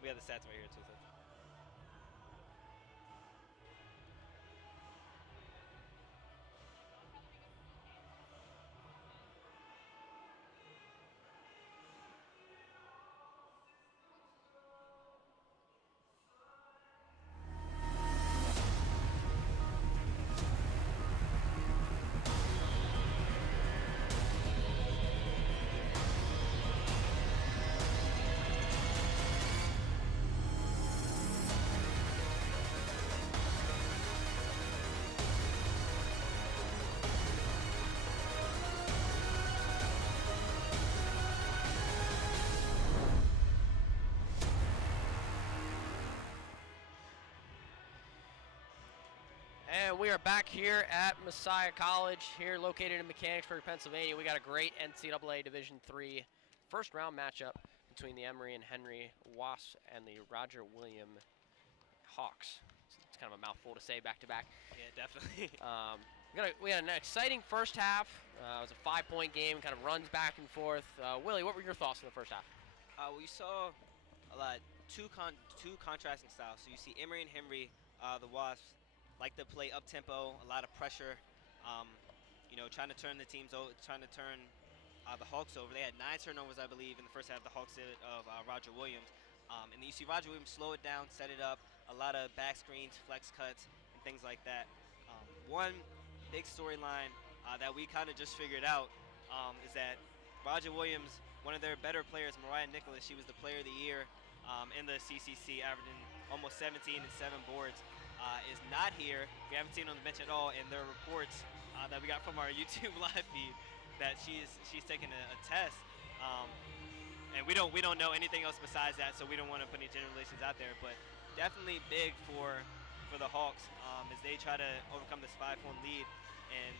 We have the stats right here too. So. And we are back here at Messiah College, here located in Mechanicsburg, Pennsylvania. We got a great NCAA Division III first round matchup between the Emory and Henry Wasps and the Roger William Hawks. It's kind of a mouthful to say back to back. Yeah, definitely. We had an exciting first half. It was a 5-point game, kind of runs back and forth. Willie, what were your thoughts in the first half? We saw a lot, two contrasting styles. So you see Emory and Henry, the Wasps, like to play up tempo, a lot of pressure. Trying to turn the teams over, trying to turn the Hawks over. They had 9 turnovers, I believe, in the first half. The Hawks did of Roger Williams, and then you see Roger Williams slow it down, set it up, a lot of back screens, flex cuts, and things like that. One big storyline that we kind of just figured out is that Roger Williams, one of their better players, Mariah Nicholas, she was the player of the year in the CCC, averaging almost 17 and 7 boards, is not here. We haven't seen her on the bench at all, and there are reports that we got from our YouTube live feed that she's taking a test, and we don't know anything else besides that, so we don't want to put any generalizations out there. But definitely big for the Hawks as they try to overcome this 5-point lead. And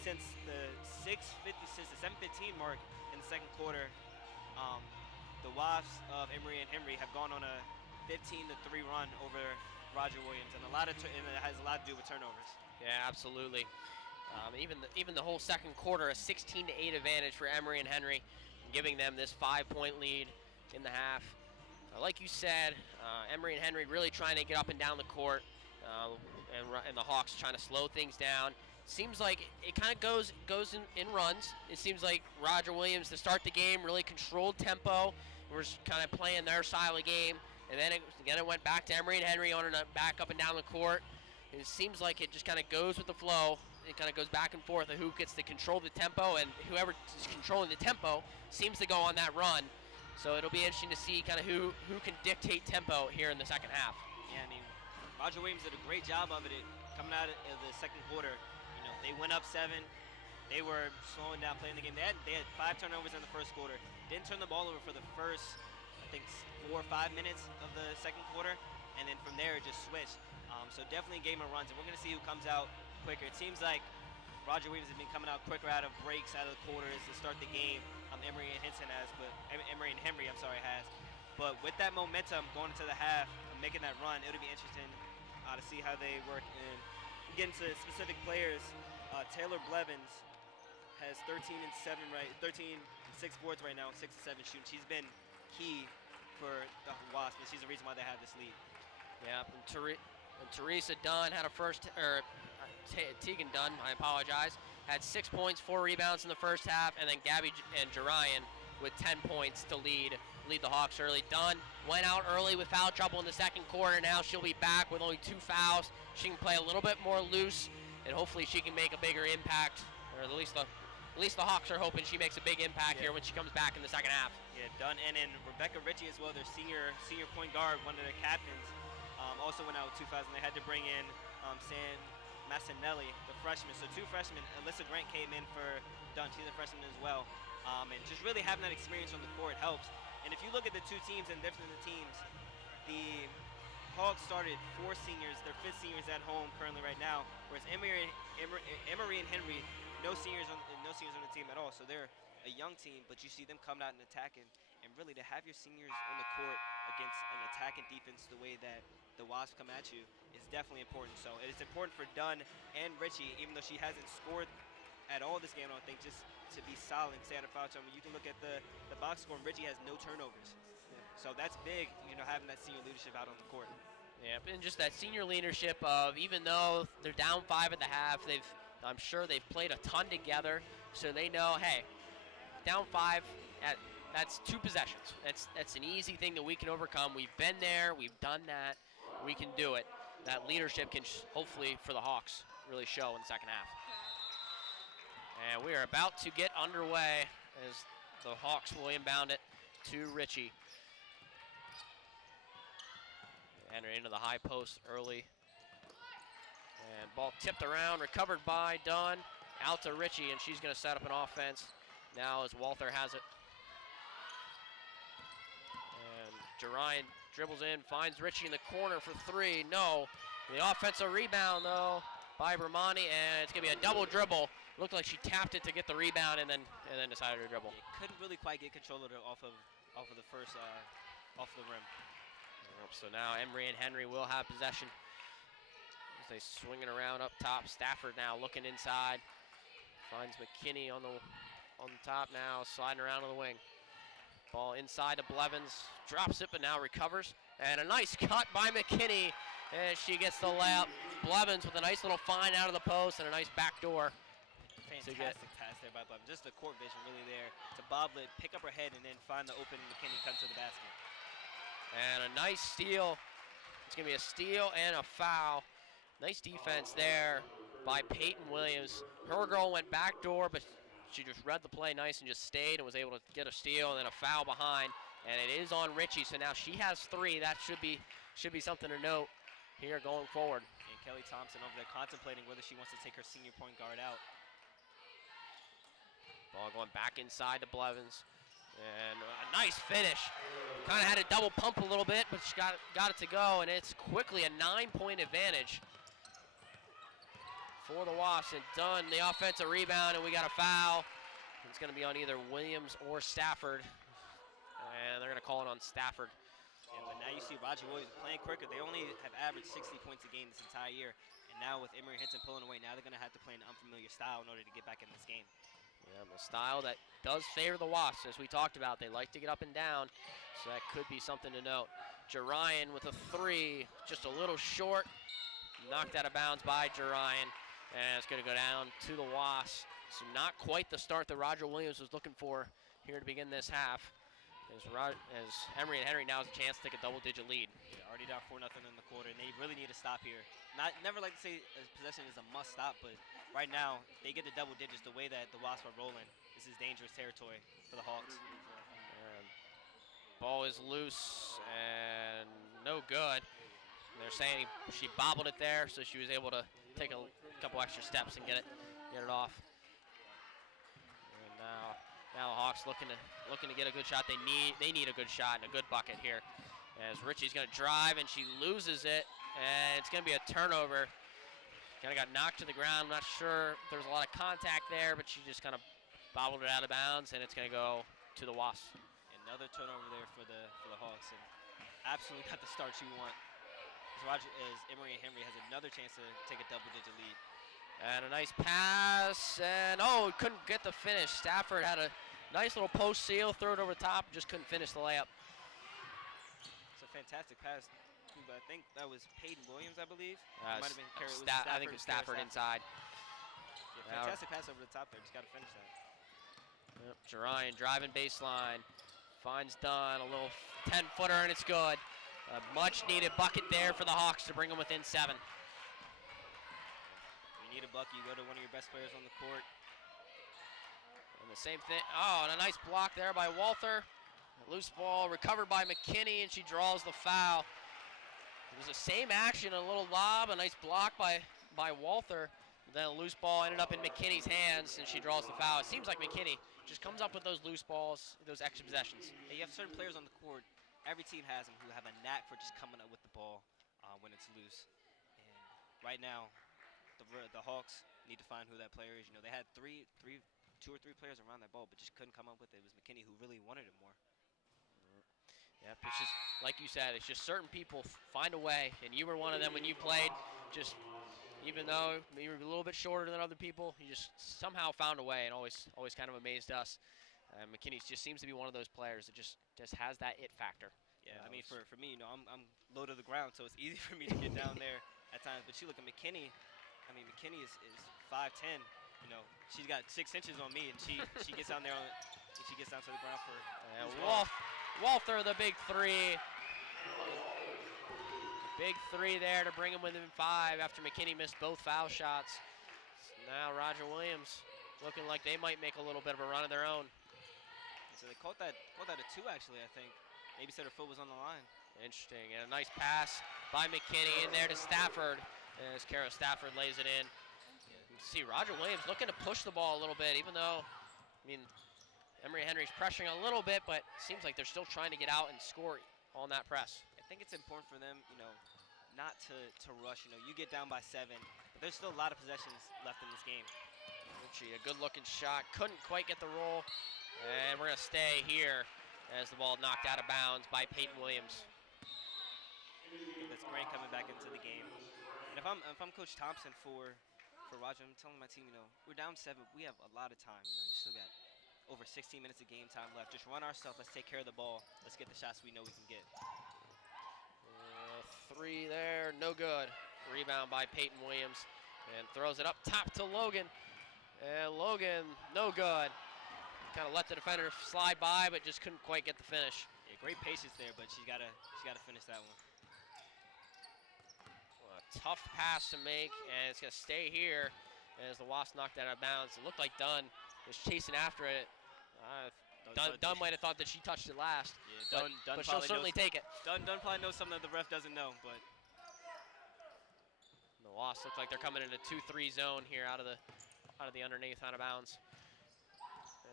since the 7:15 mark in the second quarter, the Wasps of Emory and Henry have gone on a 15-3 run over Roger Williams, and it has a lot to do with turnovers. Yeah, absolutely. Even the whole second quarter, a 16-8 advantage for Emory and Henry, giving them this 5-point lead in the half. Like you said, Emory and Henry really trying to get up and down the court, and the Hawks trying to slow things down. Seems like it kind of goes in runs. It seems like Roger Williams, to start the game, really controlled tempo, was kind of playing their style of game, and then it went back to Emory and Henry on back up and down the court. And it seems like it just kind of goes with the flow. It kind of goes back and forth of who gets to control the tempo, and whoever is controlling the tempo seems to go on that run. So it'll be interesting to see kind of who can dictate tempo here in the second half. Yeah, I mean, Roger Williams did a great job of it coming out of the second quarter. They went up 7. They were slowing down, playing the game. They had 5 turnovers in the first quarter. Didn't turn the ball over for the first, I think, 4 or 5 minutes of the second quarter, and then from there it just switched. So definitely a game of runs, and we're going to see who comes out quicker. It seems like Roger Williams has been coming out quicker out of breaks, out of the quarters to start the game. Emory and Henry has. But with that momentum going into the half, making that run, it'll be interesting to see how they work. And get into specific players. Taylor Blevins has 13 and 6 boards right now, 6 and 7 shooting. She's been key for the Wasps, and she's the reason why they have this lead. Yeah, and Teresa Dunn had Tegan Dunn, I apologize, had 6 points, 4 rebounds in the first half, and then Gabby and Jarian with 10 points to lead the Hawks early. Dunn went out early with foul trouble in the second quarter. Now she'll be back with only 2 fouls. She can play a little bit more loose, and hopefully she can make a bigger impact, or at least the Hawks are hoping she makes a big impact here when she comes back in the second half. Yeah, Dunn and Rebecca Ritchie as well, their senior point guard, one of their captains, also went out with 2 fouls, and they had to bring in Sam Massinelli, the freshman. So 2 freshmen. Alyssa Grant came in for Dunn. She's a freshman as well. And just really having that experience on the court helps. And if you look at the 2 teams and different teams, the Hawks started 4 seniors. They're 5th seniors at home currently right now, whereas Emory and Henry, no seniors on the team at all. So they're a young team, but you see them coming out and attacking. And really, to have your seniors on the court against an attacking defense the way that the Wasps come at you is definitely important. So it's important for Dunn and Ritchie, even though she hasn't scored at all this game, I don't think, just to be solid and stay out of foul trouble. You can look at the box score, and Ritchie has no turnovers. Yeah. So that's big, having that senior leadership out on the court. Yeah, and just that senior leadership of, even though they're down 5 at the half, I'm sure they've played a ton together, so they know, hey, down 5, that's 2 possessions. That's an easy thing that we can overcome. We've been there, we've done that, we can do it. That leadership can hopefully for the Hawks really show in the second half. And we are about to get underway as the Hawks will inbound it to Ritchie. Enter into the high post early. And ball tipped around, recovered by Dunn. Out to Ritchie, and she's going to set up an offense now as Walther has it. And Jerian dribbles in, finds Ritchie in the corner for 3. No. The offensive rebound, though, by Bramani, and it's going to be a double dribble. Looked like she tapped it to get the rebound and then decided to dribble. Yeah, couldn't really quite get control of it off of the first, off the rim. So now Emory and Henry will have possession as they swing it around up top. Stafford now looking inside. Finds McKinney on the top now, sliding around to the wing. Ball inside to Blevins, drops it but now recovers. And a nice cut by McKinney as she gets the layup. Blevins with a nice little find out of the post and a nice backdoor. Fantastic pass there by Blevins. Just the court vision really there to bobble it, pick up her head, and then find the open McKinney comes to the basket. And a nice steal. It's going to be a steal and a foul. Nice defense there by Peyton Williams. Her girl went backdoor, but she just read the play nice and just stayed and was able to get a steal and then a foul behind. And it is on Ritchie, so now she has 3. That should be something to note here going forward. And Kelly Thompson over there contemplating whether she wants to take her senior point guard out. Ball going back inside to Blevins. And a nice finish. Kind of had to double pump a little bit, but she got it to go, and it's quickly a 9-point advantage for the Wasps. And Dunn, the offensive rebound, and we got a foul. It's going to be on either Williams or Stafford, and they're going to call it on Stafford. Yeah, but now you see Roger Williams playing quicker. They only have averaged 60 points a game this entire year, and now with Emory Hinton pulling away, now they're going to have to play an unfamiliar style in order to get back in this game. Yeah, a style that does favor the Wasps, as we talked about. They like to get up and down, so that could be something to note. Jerian with a 3, just a little short. Knocked out of bounds by Jerian, and it's going to go down to the Wasps. So not quite the start that Roger Williams was looking for here to begin this half. As Emory and Henry now has a chance to take a double-digit lead. Yeah, already down 4-0 in the quarter, and they really need to stop here. Never like to say a possession is a must stop, but right now they get the double digits. The way that the Wasps are rolling, this is dangerous territory for the Hawks. And ball is loose and no good. And they're saying she bobbled it there, so she was able to take a couple extra steps and get it off. And now the Hawks looking to get a good shot. They need a good shot and a good bucket here. As Ritchie's going to drive and she loses it, and it's going to be a turnover. Kind of got knocked to the ground. I'm not sure if there was a lot of contact there, but she just kind of bobbled it out of bounds, and it's going to go to the Wasps. Another turnover there for the Hawks, and absolutely got the start you want. As Emory and Henry has another chance to take a double-digit lead. And a nice pass, and oh, couldn't get the finish. Stafford had a nice little post seal, throw it over the top, just couldn't finish the layup. It's a fantastic pass. But I think that was Peyton Williams, I believe. I think it was Stafford inside. Yeah, fantastic pass over the top there. Just got to finish that. Yep, Jerian driving baseline. Finds Dunn, a little 10-footer, and it's good. A much-needed bucket there for the Hawks to bring them within 7. You need a bucket, you go to one of your best players on the court. And the same thing. Oh, and a nice block there by Walther. A loose ball recovered by McKinney, and she draws the foul. It was the same action, a little lob, a nice block by Walther. Then a loose ball ended up in McKinney's hands, and she draws the foul. It seems like McKinney just comes up with those loose balls, those extra possessions. You have certain players on the court, every team has them, who have a knack for just coming up with the ball when it's loose. And right now, the Hawks need to find who that player is. You know, they had two or three players around that ball, but just couldn't come up with it. It was McKinney who really wanted it more. Yep, it's just, like you said, it's just certain people find a way, and you were one of them when you played. Just, even though you were a little bit shorter than other people, you just somehow found a way, and always kind of amazed us. McKinney just seems to be one of those players that just has that it factor. Yeah, I mean, for me, I'm low to the ground, so it's easy for me to get down there at times. But you look at McKinney. I mean, McKinney is 5'10". She's got 6 inches on me, and she gets down there she gets down to the ground for. Walther, the big three. Big three there to bring him within 5 after McKinney missed both foul shots. Now Roger Williams looking like they might make a little bit of a run of their own. So they called that a 2 actually, I think. Maybe said her foot was on the line. Interesting, and a nice pass by McKinney in there to Stafford as Kara Stafford lays it in. You see Roger Williams looking to push the ball a little bit, even though, I mean, Emory Henry's pressuring a little bit, but it seems like they're still trying to get out and score on that press. I think it's important for them, not to rush. You get down by 7, but there's still a lot of possessions left in this game. Ritchie, a good-looking shot, couldn't quite get the roll, and we're gonna stay here as the ball knocked out of bounds by Peyton Williams. That's Grant coming back into the game. And if I'm Coach Thompson for Roger, I'm telling my team, we're down 7. We have a lot of time. You still got over 16 minutes of game time left. Just run our stuff. Let's take care of the ball. Let's get the shots we know we can get. 3 there, no good. Rebound by Peyton Williams, and throws it up top to Logan. And Logan, no good. Kind of let the defender slide by, but just couldn't quite get the finish. Yeah, great patience there, but she's gotta finish that one. Well, a tough pass to make, and it's gonna stay here as the Wasps knocked that out of bounds. It looked like Dunn was chasing after it. Dunn might have thought that she touched it last. Yeah, but she'll certainly take it. Dunn probably knows something that the ref doesn't know, but. The Wasps look like they're coming in a 2-3 zone here out of the underneath, out of bounds.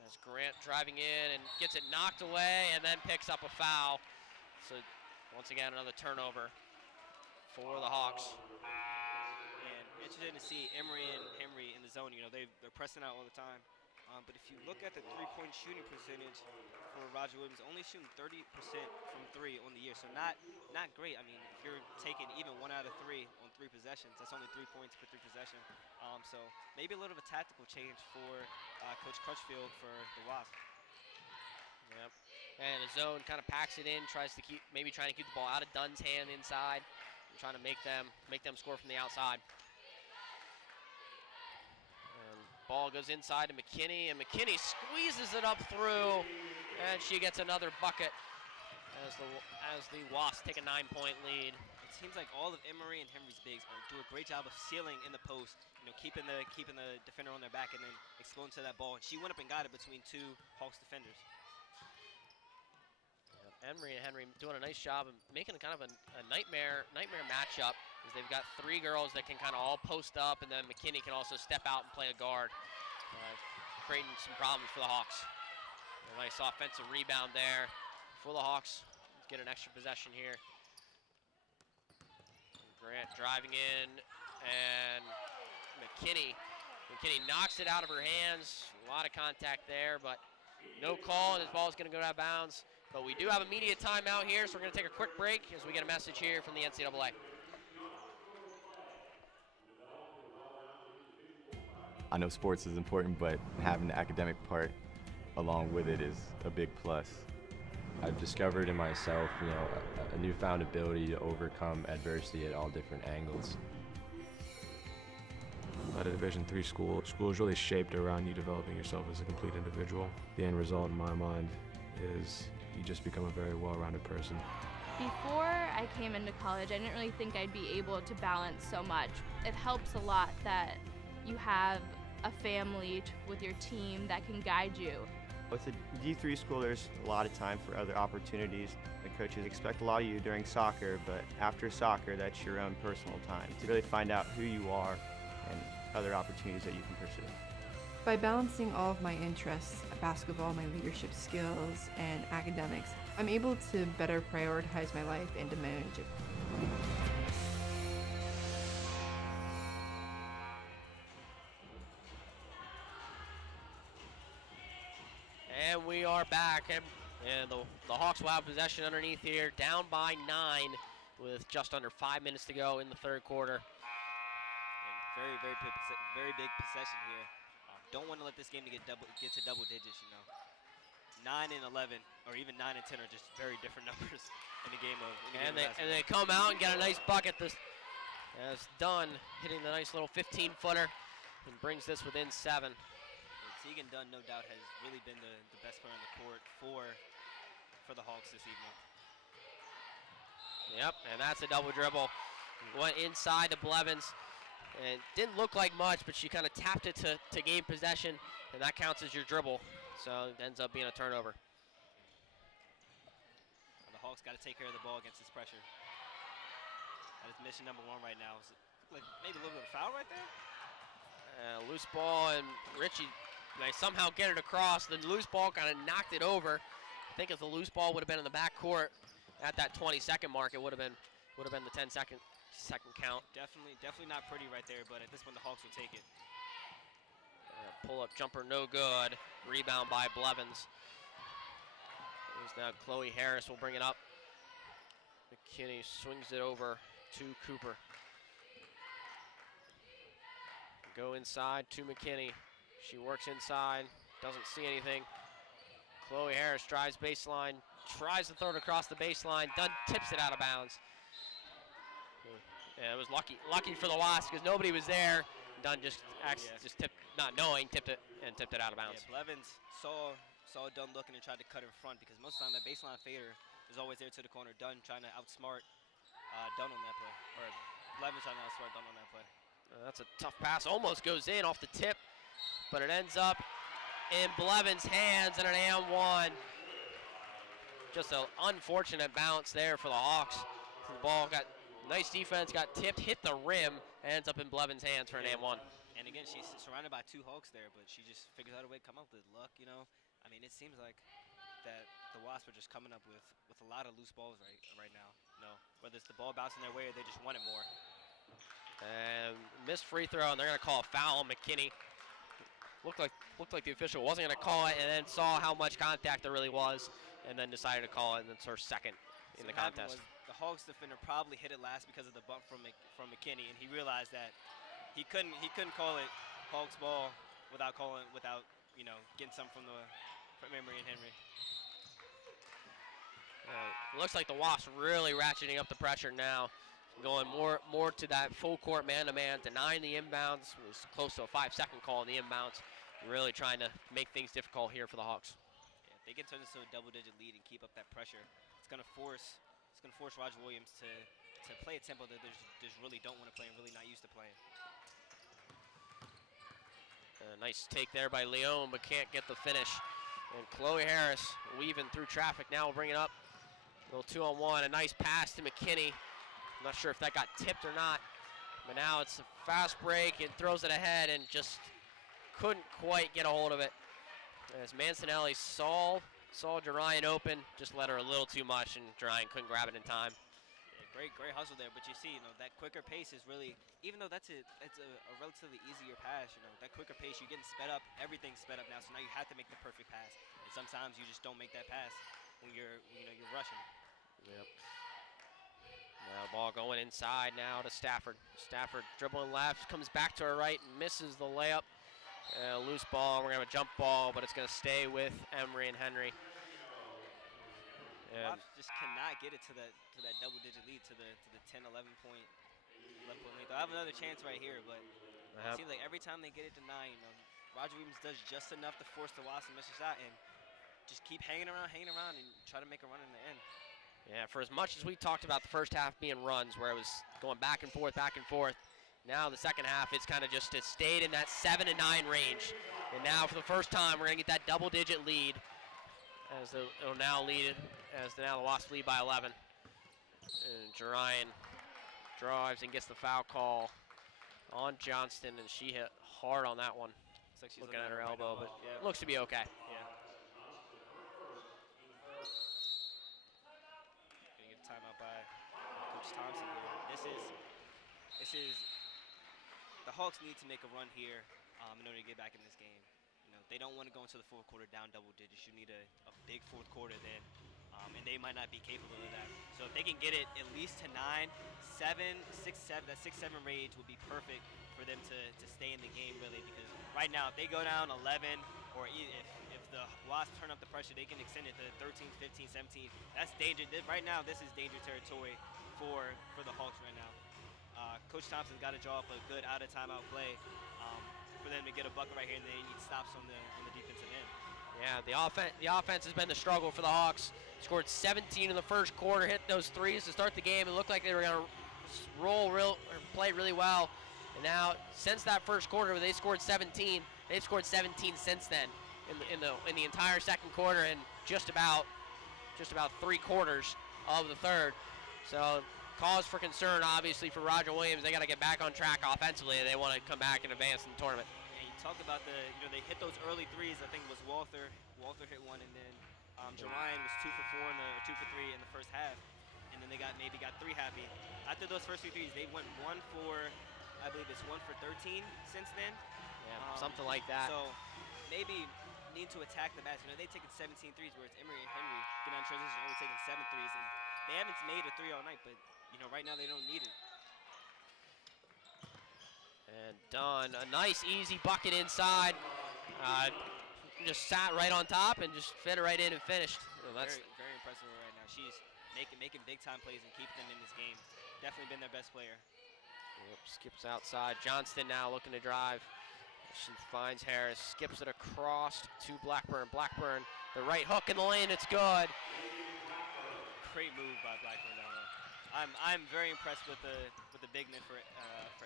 As Grant driving in and gets it knocked away and then picks up a foul. So once again, another turnover for the Hawks. And interested to see Emory and Henry in the zone. They're pressing out all the time. But if you look at the three-point shooting percentage for Roger Williams, only shooting 30% from 3 on the year, so not great. I mean, if you're taking even 1 out of 3 on 3 possessions, that's only 3 points per 3 possession. So maybe a little of a tactical change for Coach Crutchfield for the Wasps. Yep. And the zone kind of packs it in, trying to keep the ball out of Dunn's hand inside, and trying to make them score from the outside. Ball goes inside to McKinney, and McKinney squeezes it up through, and she gets another bucket as the Wasps take a 9-point lead. It seems like all of Emory and Henry's bigs do a great job of sealing in the post, keeping the defender on their back and then exploding to that ball. And she went up and got it between 2 Hawks defenders. Emory and Henry doing a nice job of making kind of a nightmare matchup. As they've got 3 girls that can kind of all post up, and then McKinney can also step out and play a guard, creating some problems for the Hawks. A nice offensive rebound there for the Hawks. Let's get an extra possession here. Grant driving in, and McKinney knocks it out of her hands. A lot of contact there, but no call, and this ball is going to go out of bounds. But we do have immediate timeout here, so we're going to take a quick break as we get a message here from the NCAA. I know sports is important, but having the academic part along with it is a big plus. I've discovered in myself, a newfound ability to overcome adversity at all different angles. At a Division III school is really shaped around you developing yourself as a complete individual. The end result in my mind is you just become a very well-rounded person. Before I came into college, I didn't really think I'd be able to balance so much. It helps a lot that you have a family with your team that can guide you. With a D3 school, there's a lot of time for other opportunities. The coaches expect a lot of you during soccer, but after soccer, that's your own personal time to really find out who you are and other opportunities that you can pursue. By balancing all of my interests, basketball, my leadership skills, and academics, I'm able to better prioritize my life and to manage it. And we are back, and the Hawks will have possession underneath here, down by 9 with just under 5 minutes to go in the third quarter. And very big possession here. Don't want to let this game get to double digits. 9 and 11, or even 9 and 10 are just very different numbers. in the game of. And they come out and get a nice bucket. This as Dunn hitting the nice little 15-footer and brings this within 7. Tegan Dunn, no doubt, has really been the best player on the court for the Hawks this evening. Yep, and that's a double dribble. Went inside to Blevins. And it didn't look like much, but she kind of tapped it to gain possession, and that counts as your dribble. So it ends up being a turnover. The Hawks got to take care of the ball against this pressure. That is mission number 1 right now. Like maybe a little bit of foul right there? Loose ball, and Richie, they somehow get it across. The loose ball kind of knocked it over. I think if the loose ball would have been in the back court at that 20-second mark, it would have been the 10-second count. Definitely not pretty right there, but at this point the Hawks will take it. Pull-up jumper, no good. Rebound by Blevins. There's now Chloe Harris will bring it up. McKinney swings it over to Cooper. Go inside to McKinney. She works inside, doesn't see anything. Chloe Harris drives baseline, tries to throw it across the baseline. Dunn tips it out of bounds. Yeah, it was lucky for the Wasps because nobody was there. Dunn just tipped, not knowing, tipped it out of bounds. Yeah, Blevins saw Dunn looking and tried to cut in front because most of the time that baseline fader is always there to the corner. Dunn trying to outsmart Dunn on that play, or Blevins trying to outsmart Dunn on that play. That's a tough pass, almost goes in off the tip, but it ends up in Blevins' hands and an and 1. Just an unfortunate bounce there for the Hawks. The ball got nice defense, got tipped, hit the rim, and ends up in Blevins' hands for an and 1. And again, she's surrounded by 2 Hawks there, but she just figures out a way to come up with luck, you know. I mean, it seems like that the Wasps are just coming up with a lot of loose balls right now. You know, whether it's the ball bouncing their way or they just want it more. And missed free throw, and they're going to call a foul on McKinney. Looked like the official wasn't going to call it, and then saw how much contact there really was, and then decided to call it, and it's her second in the contest. The Hawks defender probably hit it last because of the bump from McKinney, and he realized that he couldn't call it Hawks ball without you know, getting some from Emory and Henry. Looks like the Wasps really ratcheting up the pressure now, going more to that full court man-to-man, denying the inbounds. It was close to a 5-second call on the inbounds. Really trying to make things difficult here for the Hawks. Yeah, if they can turn this to a double-digit lead and keep up that pressure, it's going to force Roger Williams to play a tempo that they just really don't want to play and really not used to playing. Nice take there by Leon, but can't get the finish. And Chloe Harris weaving through traffic now will bring it up. A little 2-on-1, a nice pass to McKinney. I'm not sure if that got tipped or not, but now it's a fast break and throws it ahead and just couldn't quite get a hold of it. As Mancinelli saw Jerian open, just let her a little too much, and Jerian couldn't grab it in time. Yeah, great hustle there, but you see, you know, that quicker pace is really, even though it's a relatively easier pass, you know, that quicker pace, you're getting sped up, everything's sped up now, so now you have to make the perfect pass. And sometimes you just don't make that pass when you're rushing. Yep. Now ball going inside now to Stafford. Stafford dribbling left, comes back to her right and misses the layup. Loose ball, we're gonna have a jump ball, but it's gonna stay with Emory and Henry. Wasps just cannot get it to that double-digit lead, to the 10, 11 point lead. They'll have another chance right here, but it seems like every time they get it to 9, you know, Roger Williams does just enough to force the Wasps to miss a shot and just keep hanging around and try to make a run in the end. Yeah, for as much as we talked about the first half being runs where it was going back and forth, now the second half it's kind of just it stayed in that 7 and 9 range. And now for the first time we're going to get that double-digit lead as the Wasps lead by 11. And Jerian drives and gets the foul call on Johnston, and she hit hard on that one. Looks like she's looking at her elbow, but looks to be okay. Yeah. Gonna get a timeout by Coach Thompson here. This is the Hawks need to make a run here in order to get back in this game. You know, they don't want to go into the fourth quarter down double digits. You need a big fourth quarter then, and they might not be capable of that. So if they can get it at least to 9, 7, 6, 7, that 6-7 range would be perfect for them to stay in the game really, because right now if they go down 11 or if the Wasps turn up the pressure, they can extend it to 13, 15, 17. That's danger. Right now, this is danger territory for the Hawks right now. Coach Thompson's got to draw up a good out-of-timeout play for them to get a bucket right here, and they need stops on the defensive end. Yeah, the offense has been the struggle for the Hawks. Scored 17 in the first quarter, hit those threes to start the game. It looked like they were going to play really well. And now, since that first quarter where they scored 17, they've scored 17 since then in the entire second quarter and just about 3 quarters of the third. So, cause for concern, obviously, for Roger Williams. They got to get back on track offensively. They want to come back and advance in the tournament. And you talk about they hit those early threes. I think it was Walther. Walther hit one, and then Jerian was 2 for 4 2 for 3 in the first half, and then they maybe got 3 happy. After those first 3 threes, they went 1 for, I believe it's 1 for 13 since then. Yeah, something like that. So maybe need to attack the basket. They've taken 17 threes, whereas Emory and Henry get on transition only taking 7 threes, and they haven't made a 3 all night, but right now they don't need it. And done. A nice easy bucket inside. Just sat right on top and just fit it right in and finished. That's very, very impressive right now. She's making big time plays and keeping them in this game. Definitely been their best player. Yep, skips outside. Johnston now looking to drive. She finds Harris, skips it across to Blackburn. Blackburn, the right hook in the lane, it's good. Great move by Blackburn down there. I'm very impressed with the big men for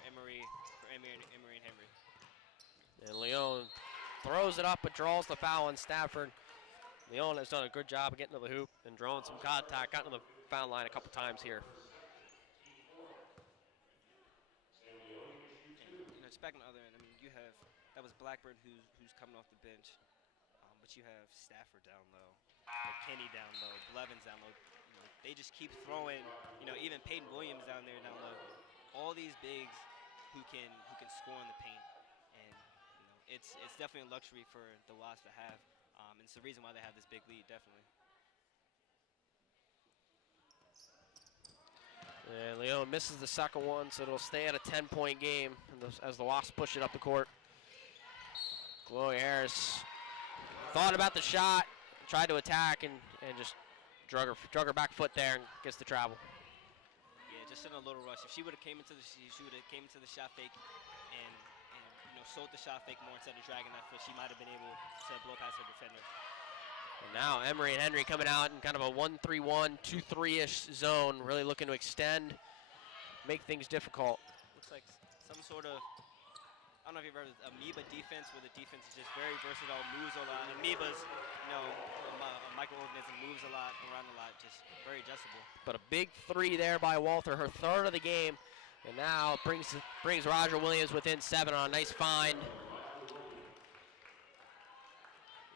Emory and Henry. And Leon throws it up but draws the foul on Stafford. Leon has done a good job of getting to the hoop and drawing some contact, gotten to the foul line a couple times here. Just back on the other end, that was Blackburn who's coming off the bench, but you have Stafford down low, McKinney down low, Blevins down low. They just keep throwing, even Peyton Williams down there down low. All these bigs who can score in the paint, and it's definitely a luxury for the Wasps to have. And it's the reason why they have this big lead, definitely. And Leon misses the second one, so it'll stay at a 10-point game as the Wasps push it up the court. Chloe Harris thought about the shot, tried to attack, and just drug her back foot there and gets the travel. Yeah, just in a little rush. If she would have came into the shot fake and sold the shot fake more instead of dragging that foot, she might have been able to blow past her defender. And now Emory and Henry coming out in kind of a 1-3-1, 2-3-ish zone, really looking to extend, make things difficult. Looks like some sort of, I don't know if you've heard of amoeba defense, where the defense is just very versatile, moves a lot. Amoebas, a microorganism, moves a lot, around a lot, just very adjustable. But a big 3 there by Walther, her 3rd of the game. And now brings Roger Williams within 7 on a nice find.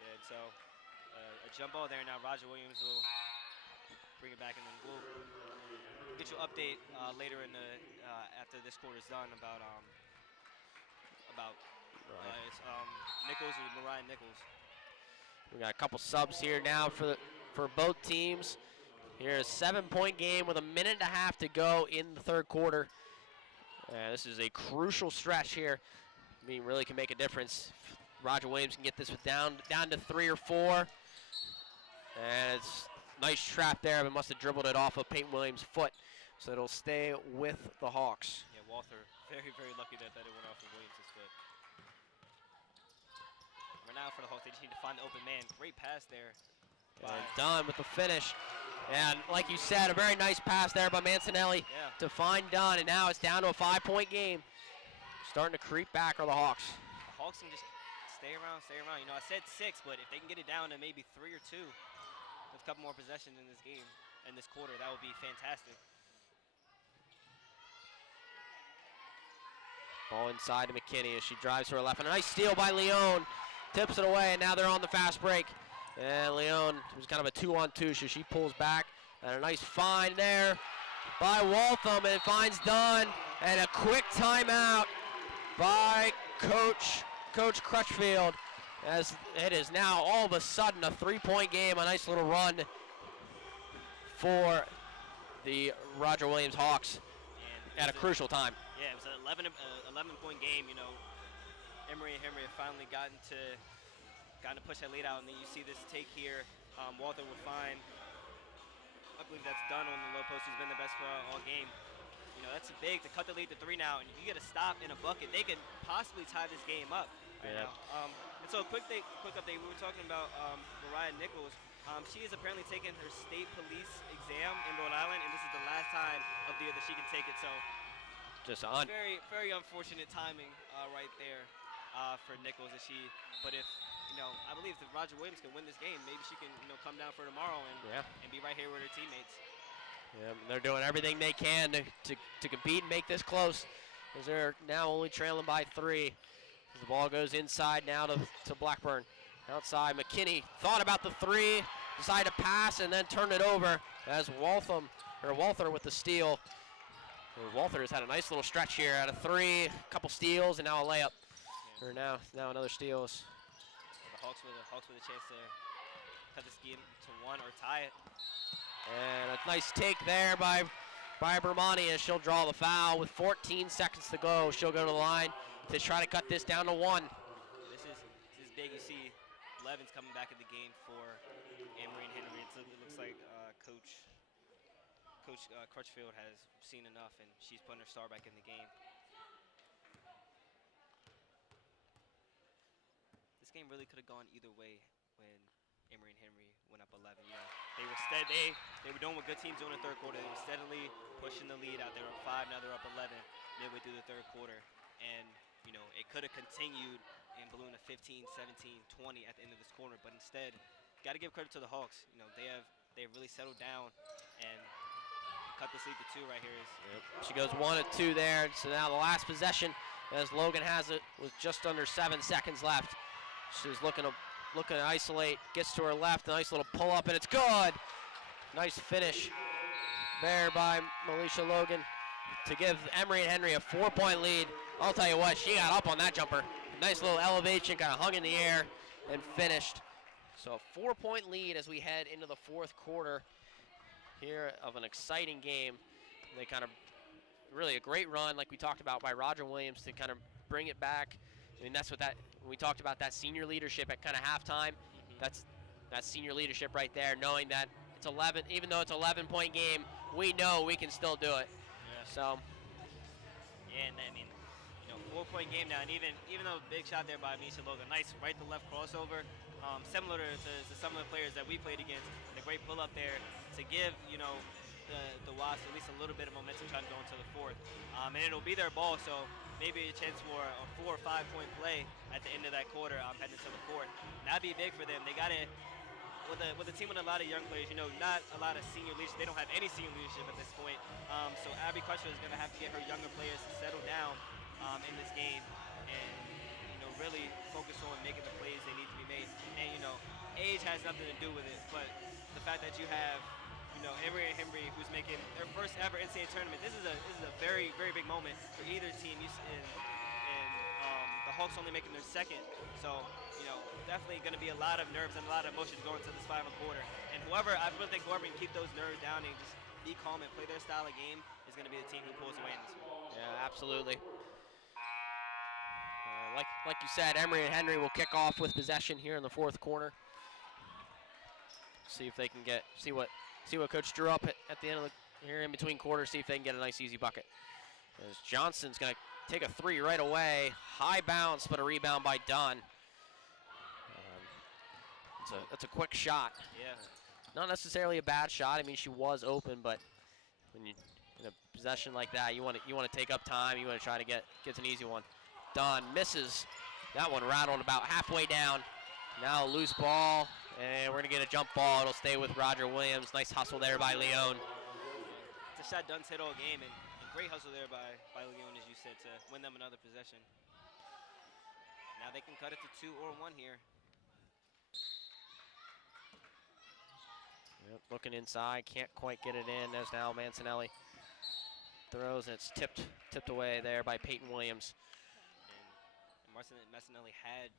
Yeah, so a jump ball there now. Roger Williams will bring it back, and then we'll get you an update later in the after this quarter's done about Nichols and Mariah Nichols. We got a couple subs here now for both teams. Here's a 7-point game with a minute and a half to go in the third quarter. This is a crucial stretch here. Really can make a difference. Roger Williams can get this down to 3 or 4. And it's a nice trap there, but must have dribbled it off of Peyton Williams' foot. So it'll stay with the Hawks. Yeah, Walther, very, very lucky that it went off of Williams' foot. Right now for the Hawks, they just need to find the open man. Great pass there. And Dunn with the finish. And like you said, a very nice pass there by Mancinelli to find Dunn. And now it's down to a 5-point game. Starting to creep back are the Hawks. The Hawks can just stay around. I said 6, but if they can get it down to maybe 3 or 2 with a couple more possessions in this game, in this quarter, that would be fantastic. Ball inside to McKinney as she drives to her left. And a nice steal by Leon. Tips it away, and now they're on the fast break. And Leon was kind of a 2-on-2, so she pulls back. And a nice find there by Waltham, and it finds Dunn. And a quick timeout by Coach Crutchfield, as it is now all of a sudden a 3-point game. A nice little run for the Roger Williams Hawks at a crucial time. Yeah, it was an 11-point game. Emory and Henry have finally gotten to gotten to push that lead out, and then you see this take here. Walther would find, I believe that's done on the low post, who's been the best player all game. You know, that's big to cut the lead to 3 now, and you get a stop in a bucket. They could possibly tie this game up right now. And so quick update, we were talking about Mariah Nichols. She is apparently taking her state police exam in Rhode Island, and this is the last time of the year that she can take it. So just on. Very, very unfortunate timing right there for Nichols. But if, you know, I believe if Roger Williams can win this game, maybe she can, you know, come down for tomorrow and be right here with her teammates. Yeah, they're doing everything they can to compete and make this close, as they're now only trailing by 3. The ball goes inside now to Blackburn. Outside, McKinney thought about the 3, decided to pass and then turned it over as Walther with the steal. And Walther has had a nice little stretch here out of 3, a couple steals, and now a layup. Or now another steals. The Hawks with a chance to cut this game to 1 or tie it. And a nice take there by Bermani as she'll draw the foul with 14 seconds to go. She'll go to the line to try to cut this down to 1. This is big. You see Levin's coming back in the game for Emory and Henry. It looks like Coach Crutchfield has seen enough, and she's putting her star back in the game. This game really could have gone either way when Emory and Henry went up 11. You know, they were doing what good teams do in the third quarter. They were steadily pushing the lead out. They were up 5, now they're up 11 midway through the third quarter. And, you know, it could have continued and ballooned to 15, 17, 20 at the end of this quarter. But instead, got to give credit to the Hawks. You know, they have really settled down and cut this lead to 2 right here. She goes 1 of 2 there. So now the last possession, as Logan has it, with just under 7 seconds left. She's looking to isolate, gets to her left, a nice little pull up, and it's good. Nice finish there by Melisha Logan to give Emory and Henry a 4-point lead. I'll tell you what, she got up on that jumper. Nice little elevation, kind of hung in the air and finished. So a 4-point lead as we head into the 4th quarter here of an exciting game. They kind of, really a great run, like we talked about, by Roger Williams to kind of bring it back. I mean, that's what when we talked about that senior leadership at kind of halftime, that's senior leadership right there, knowing that it's 11, even though it's an 11-point game, we know we can still do it. Yeah. So. Yeah, and I mean, you know, 4-point game now, and even though big shot there by Misha Logan, nice right to left crossover, similar to some of the players that we played against, and a great pull up there to give, you know, the Wasps at least a little bit of momentum trying to go into the 4th. And it'll be their ball, so maybe a chance for a 4 or 5-point play at the end of that quarter heading to the 4th. And that'd be big for them. They got to, with a team with a lot of young players, you know, not a lot of senior leadership. They don't have any senior leadership at this point. So Abby Crutchfield is going to have to get her younger players to settle down in this game and, you know, really focus on making the plays they need to be made. And, you know, age has nothing to do with it, but the fact that you have, you know, Emory and Henry, who's making their first ever NCAA tournament. This is a very, very big moment for either team. And the Hawks only making their 2nd. So, you know, definitely going to be a lot of nerves and a lot of emotions going into this final quarter. And I really think whoever can keep those nerves down and just be calm and play their style of game is going to be the team who pulls away in this one. Yeah, absolutely. Like you said, Emory and Henry will kick off with possession here in the 4th quarter. See if they can see what Coach drew up at the end of here in between quarters, see if they can get a nice easy bucket. As Johnson's going to take a 3 right away. High bounce, but a rebound by Dunn. That's a quick shot. Yeah. Not necessarily a bad shot. I mean, she was open, but when you in a possession like that, you want to take up time. You want to try to get an easy one. Dunn misses. That one rattled about halfway down. Now loose ball. And we're going to get a jump ball. It'll stay with Roger Williams. Nice hustle there by Leon. It's a shot Dunn's hit all game, and great hustle there by Leon, as you said, to win them another possession. Now they can cut it to 2 or 1 here. Yep, looking inside, can't quite get it in. There's now Mancinelli. Throws, and it's tipped away there by Peyton Williams. And Mancinelli had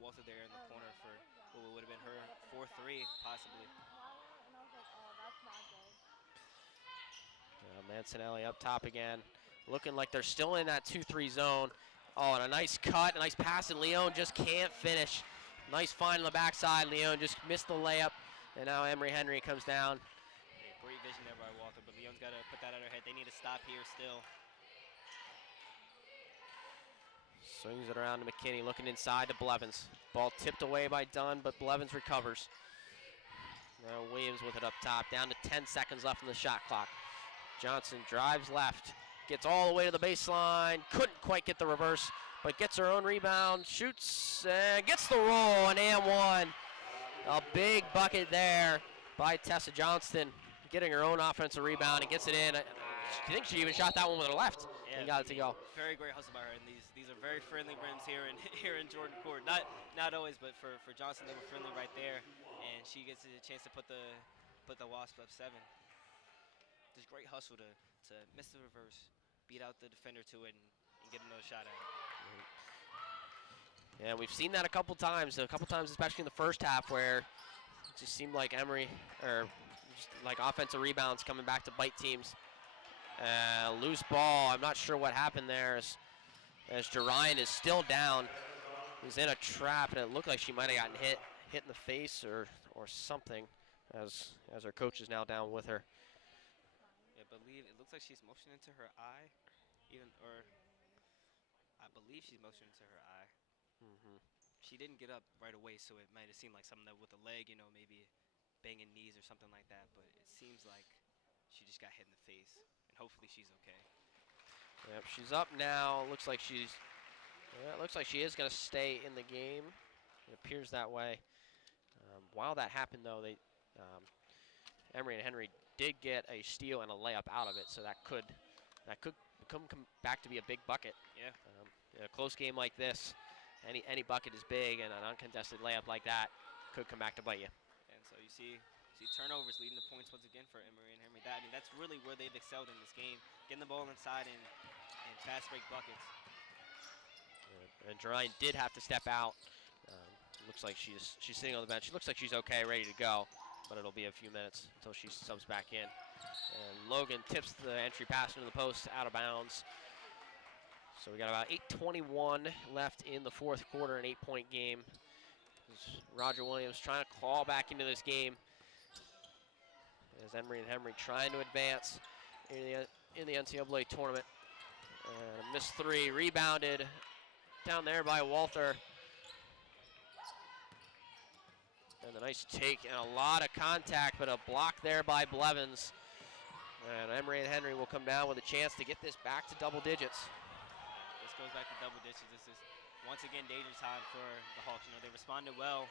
Walther there in the corner for what would have been her 4-3, possibly. Mancinelli up top again. Looking like they're still in that 2-3 zone. Oh, and a nice cut, a nice pass, and Leon just can't finish. Nice find on the backside. Leon just missed the layup, and now Emory Henry comes down. Yeah, great vision there by Walter, but Leon's got to put that on her head. They need to stop here still. Swings it around to McKinney, looking inside to Blevins. Ball tipped away by Dunn, but Blevins recovers. Now Williams with it up top, down to 10 seconds left in the shot clock. Johnson drives left, gets all the way to the baseline, couldn't quite get the reverse, but gets her own rebound, shoots, and gets the roll, and and 1. A big bucket there by Tessa Johnston, getting her own offensive rebound and gets it in. I think she even shot that one with her left and got it to go. Very great hustle by her, and these are very friendly rims here in Jordan Court. Not always, but for Johnson, they were friendly right there, and she gets a chance to put the Wasps up 7. Just great hustle to miss the reverse, beat out the defender to it, and get another shot at it. Yeah, we've seen that a couple times especially in the first half, where it just seemed like Emory, or just like offensive rebounds coming back to bite teams. Loose ball, I'm not sure what happened there as Jerian is still down. He's in a trap, and it looked like she might have gotten hit in the face or something as her coach is now down with her. Yeah, I believe it looks like she's motioning to her eye, I believe she's motioning to her eye. She didn't get up right away, so it might have seemed like something that with the leg, maybe banging knees or something like that, but it seems like she just got hit in the face, and hopefully she's okay. Yep, she's up now. Looks like she is going to stay in the game. It appears that way. While that happened, though, Emory and Henry did get a steal and a layup out of it, so that could come back to be a big bucket. Yeah. In a close game like this, any bucket is big, and an uncontested layup like that could come back to bite you. And so you see turnovers leading the points once again for Emory and Henry. That's really where they've excelled in this game, getting the ball inside and fast break buckets. And Jerian did have to step out. Looks like she's sitting on the bench. She looks like she's okay, ready to go, but it'll be a few minutes until she subs back in. And Logan tips the entry pass into the post, out of bounds. So we got about 8:21 left in the fourth quarter, an 8-point game. Roger Williams trying to claw back into this game as Emory and Henry trying to advance in the NCAA tournament. A missed 3, rebounded down there by Walther. And a nice take and a lot of contact, but a block there by Blevins. And Emory and Henry will come down with a chance to get this back to double digits. This goes back to double digits. This is once again danger time for the Hawks. They responded well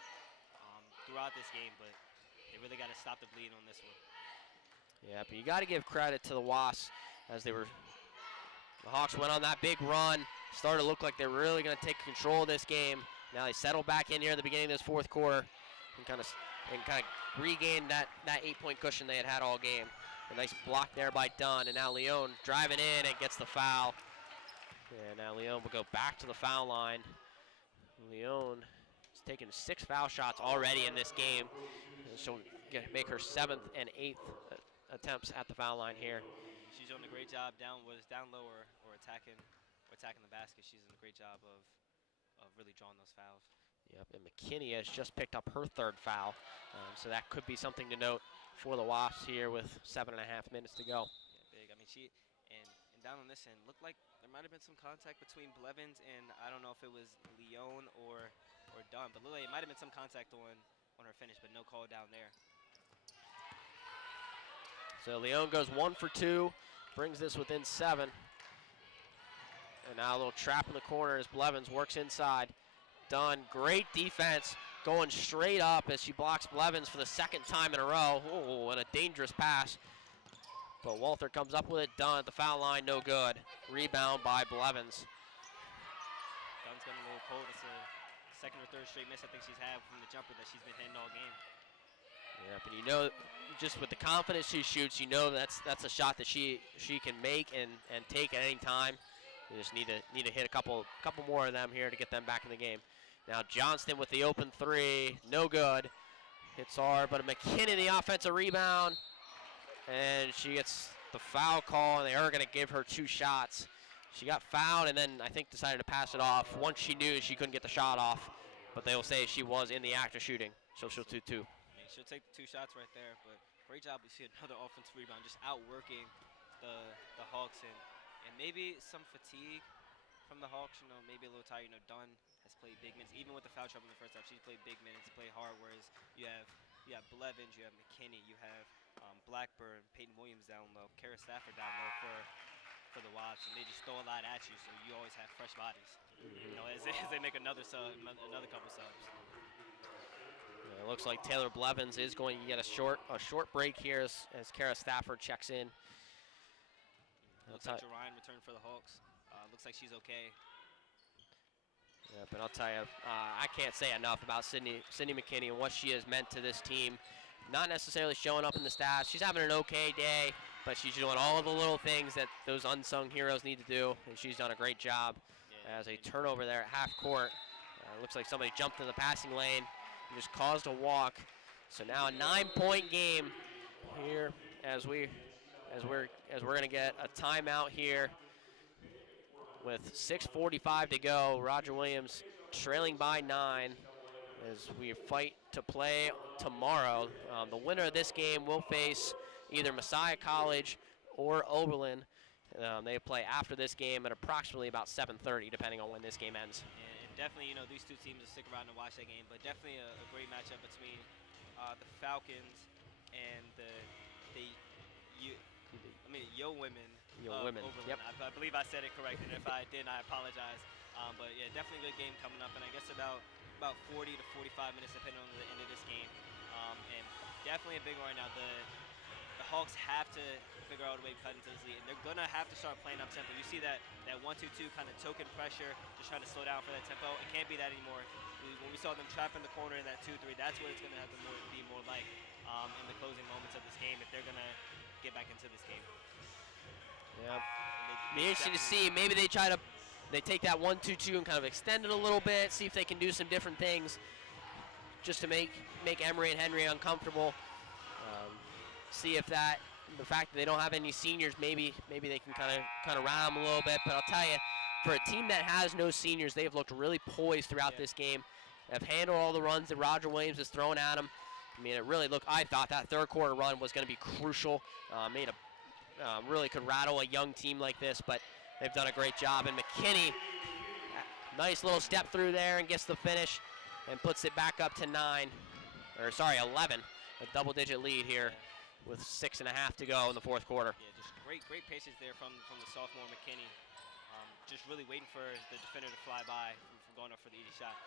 throughout this game, but they really got to stop the bleed on this one. Yeah, but you got to give credit to the Wasps as the Hawks went on that big run, started to look like they're really going to take control of this game. Now they settle back in here at the beginning of this fourth quarter and kind of regain that 8-point cushion they had all game. A nice block there by Dunn, and now Leon driving in and gets the foul. And now Leon will go back to the foul line. Leon has taken 6 foul shots already in this game. And she'll make her 7th and 8th attempts at the foul line here. She's doing a great job down low or attacking the basket. She's doing a great job of really drawing those fouls. Yep, and McKinney has just picked up her 3rd foul, so that could be something to note for the Wasps here with 7.5 minutes to go. Yeah, big. I mean, she and down on this end looked like there might have been some contact between Blevins and I don't know if it was Leon or Dunn, but looked like it might have been some contact on her finish, but no call down there. So Leon goes 1 for 2, brings this within 7. And now a little trap in the corner as Blevins works inside. Dunn, great defense, going straight up as she blocks Blevins for the 2nd time in a row. Oh, and a dangerous pass. But Walther comes up with it. Dunn at the foul line, no good. Rebound by Blevins. Dunn's getting a little cold. It's a 2nd or 3rd straight miss I think she's had from the jumper that she's been hitting all game. Yeah, but just with the confidence she shoots, that's a shot that she can make and take at any time. You just need to hit a couple more of them here to get them back in the game. Now Johnston with the open 3, no good. Hits hard, but McKinney the offensive rebound, and she gets the foul call, and they are going to give her 2 shots. She got fouled and then I think decided to pass it off once she knew she couldn't get the shot off. but they will say she was in the act of shooting, so she'll do 2. I mean, she'll take the 2 shots right there, but great job. We see another offensive rebound, just outworking the Hawks, and maybe some fatigue from the Hawks. You know, maybe a little tired. You know, Dunn has played big minutes, even with the foul trouble in the first half. She's played big minutes, played hard. Whereas you have Blevins, you have McKinney, you have Blackburn, Peyton Williams down low, Kara Stafford down low for the Wasps, and they just throw a lot at you, so you always have fresh bodies. You know, as they make another couple subs. It looks like Taylor Blevins is going to get a short break here as Kara Stafford checks in. Looks like Ryan returned for the Hawks. Looks like she's okay. Yeah, but I'll tell you, I can't say enough about Sydney McKinney and what she has meant to this team. Not necessarily showing up in the stats. She's having an okay day, but she's doing all the little things that those unsung heroes need to do, and she's done a great job. As a turnover there at half court. Looks like somebody jumped in the passing lane and just caused a walk. So now a 9-point game here as we're going to get a timeout here with 6:45 to go. Roger Williams trailing by 9 as we fight to play tomorrow. The winner of this game will face either Messiah College or Oberlin. They play after this game at approximately about 7:30, depending on when this game ends. And definitely, you know, these two teams will stick around and watch that game, but definitely a great matchup between the Falcons and Yo Women. Women. Oberlin. Yep. I believe I said it correctly. If I didn't, I apologize. But yeah, definitely a good game coming up, and I guess about 40 to 45 minutes, depending on the end of this game. And definitely a big one right now. The Hawks have to figure out a way to cut into this lead, and they're gonna have to start playing up tempo. You see that 1-2-2 kind of token pressure, just trying to slow down for that tempo. It can't be that anymore. When we saw them trap in the corner in that 2-3, that's what it's gonna have to be more like in the closing moments of this game if they're gonna get back into this game. Yeah, be interesting to see. Maybe they take that 1-2-2 and kind of extend it a little bit, see if they can do some different things, just to make Emory and Henry uncomfortable. See if the fact that they don't have any seniors, maybe they can kind of round them a little bit. But I'll tell you, for a team that has no seniors, they've looked really poised throughout this game. Have handled all the runs that Roger Williams has thrown at them. I mean, it really looked. I thought that third quarter run was going to be crucial. Really could rattle a young team like this, but they've done a great job. And McKinney, nice little step through there and gets the finish and puts it back up to 11. A double-digit lead here with 6.5 to go in the fourth quarter. Yeah, just great patience there from the sophomore McKinney. Just really waiting for the defender to fly by from going up for the easy shot.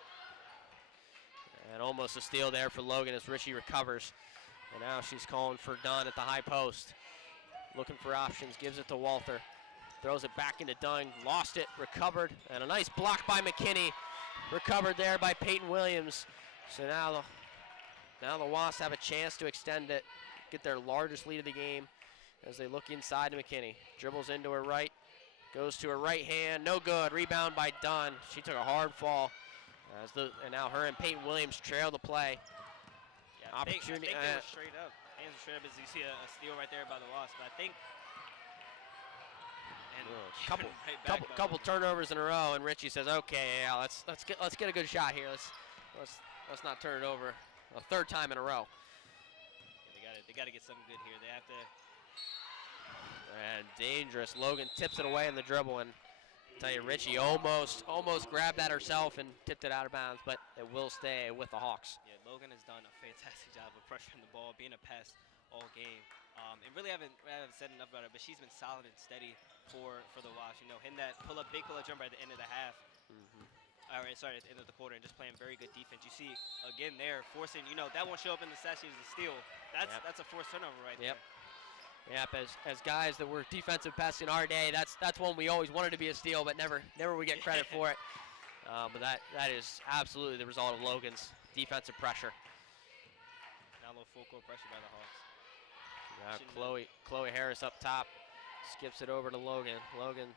And almost a steal there for Logan as Richie recovers. And now she's calling for Dunn at the high post. Looking for options, gives it to Walther. Throws it back into Dunn, lost it, recovered, and a nice block by McKinney. Recovered there by Peyton Williams. So now the Wasps have a chance to extend it, get their largest lead of the game as they look inside to McKinney. Dribbles into her right, goes to her right hand, no good. Rebound by Dunn. She took a hard fall. And now her and Peyton Williams trail the play. Yeah, I think they were straight up. Hands were straight up as you see a steal right there by the Wasps. But I think couple turnovers in a row, and Richie says, "Okay, yeah, let's get a good shot here. Let's not turn it over a third time in a row." Yeah, they got to get something good here. They have to. And dangerous. Logan tips it away in the dribble, and I'll tell you, Richie almost grabbed that herself and tipped it out of bounds, but it will stay with the Hawks. Yeah, Logan has done a fantastic job of pressuring the ball, being a pest all game. And really haven't said enough about it, but she's been solid and steady for the Wasps. You know, hitting that big pull-up jumper at the end of the half. At the end of the quarter, and just playing very good defense. You see, again there, forcing, that won't show up in the stat sheet as a steal. That's a forced turnover right there. Yep, as guys that were defensive pests in our day, that's one we always wanted to be a steal, but never would get credit for it. But that is absolutely the result of Logan's defensive pressure. Now a little full court pressure by the Hawks. Chloe Harris up top, skips it over to Logan. Logan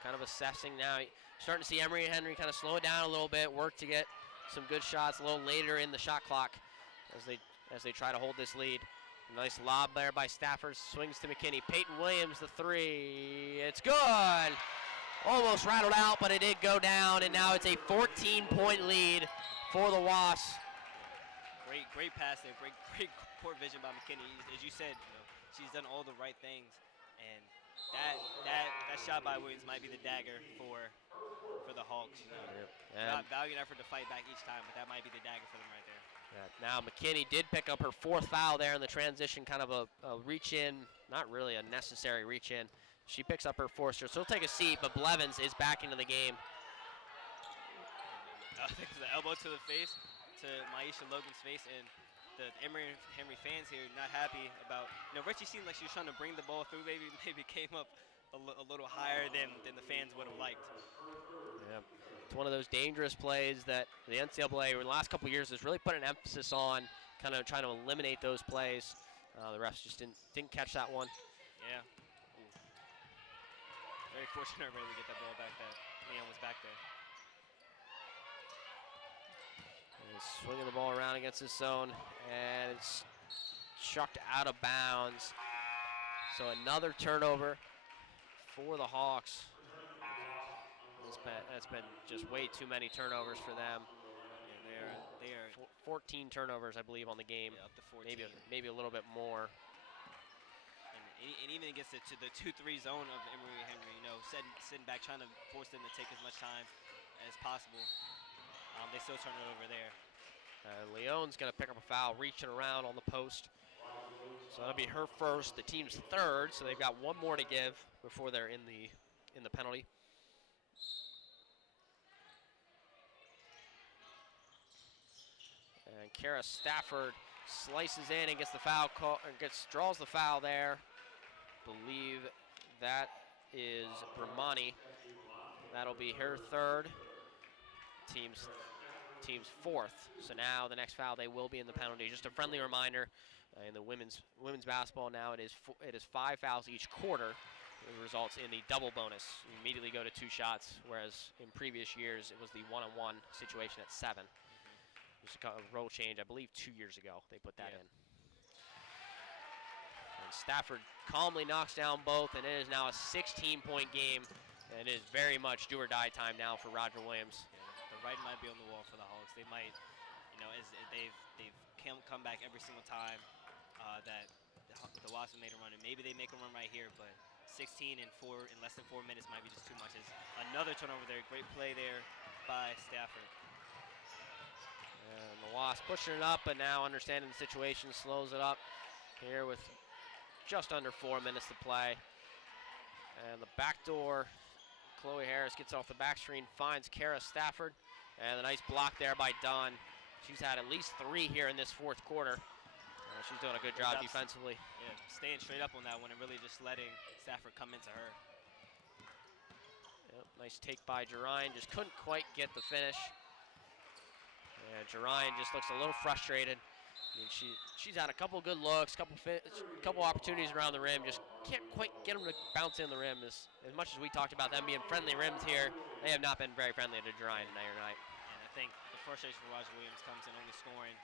kind of assessing now. Starting to see Emory and Henry kind of slow it down a little bit, work to get some good shots a little later in the shot clock as they try to hold this lead. Nice lob there by Stafford, swings to McKinney. Peyton Williams, the three, it's good! Almost rattled out, but it did go down, and now it's a 14-point lead for the Wasps. Great pass there. Great court vision by McKinney. As you said, she's done all the right things, and that shot by Williams might be the dagger for the Hawks. Not valiant effort to fight back each time, but that might be the dagger for them right there. Now McKinney did pick up her 4th foul there in the transition, kind of a reach in, not really a necessary reach in. She picks up her 4th, so she'll take a seat, but Blevins is back into the game. The elbow to the face, to Maisha Logan's face, and the Emory and Henry fans here not happy about, Richie seemed like she was trying to bring the ball through, maybe came up a little higher than the fans would have liked. Yeah. It's one of those dangerous plays that the NCAA over the last couple of years has really put an emphasis on, kind of trying to eliminate those plays. The refs just didn't catch that one. Yeah. Very fortunate really to get that ball back there. Leon was back there. He's swinging the ball around against his zone, and it's chucked out of bounds. So another turnover for the Hawks. That's been just way too many turnovers for them. Yeah, they are 14 turnovers, I believe, on the game. Yeah, up to 14. Maybe a little bit more. And even against the 2-3 zone of Emory and Henry, sitting back, trying to force them to take as much time as possible. They still turn it over there. Leon's going to pick up a foul, reaching around on the post. So that'll be her 1st, the team's 3rd. So they've got one more to give before they're in the penalty. And Kara Stafford slices in and gets the foul call, draws the foul there. Believe that is Bramani. That'll be her 3rd. Team's 4th. So now the next foul, they will be in the penalty. Just a friendly reminder, in the women's basketball now, it is 5 fouls each quarter. It results in the double bonus. You immediately go to 2 shots, whereas in previous years it was the 1-on-1 situation at 7. It was a rule change, I believe, 2 years ago. They put that in. And Stafford calmly knocks down both, and it is now a 16-point game. And it is very much do or die time now for Roger Williams. The writing might be on the wall for the Hawks. They might, as they've come back every single time that the Wasps made a run, and maybe they make a run right here, but 16 in less than 4 minutes might be just too much. It's another turnover there. Great play there by Stafford. And the Wasps pushing it up, but now understanding the situation, slows it up here with just under 4 minutes to play. And the backdoor, Chloe Harris gets off the back screen, finds Kara Stafford, and a nice block there by Dunn. She's had at least 3 here in this 4th quarter. She's doing a good job defensively. Yeah, staying straight up on that one and really just letting Stafford come into her. Yep, nice take by Jerian, just couldn't quite get the finish. And Jerian just looks a little frustrated. I mean, she's had a couple good looks, couple opportunities around the rim, just can't quite get them to bounce in the rim. As much as we talked about them being friendly rims here, they have not been very friendly to Jerian tonight. And I think the frustration for Roger Williams comes in only scoring.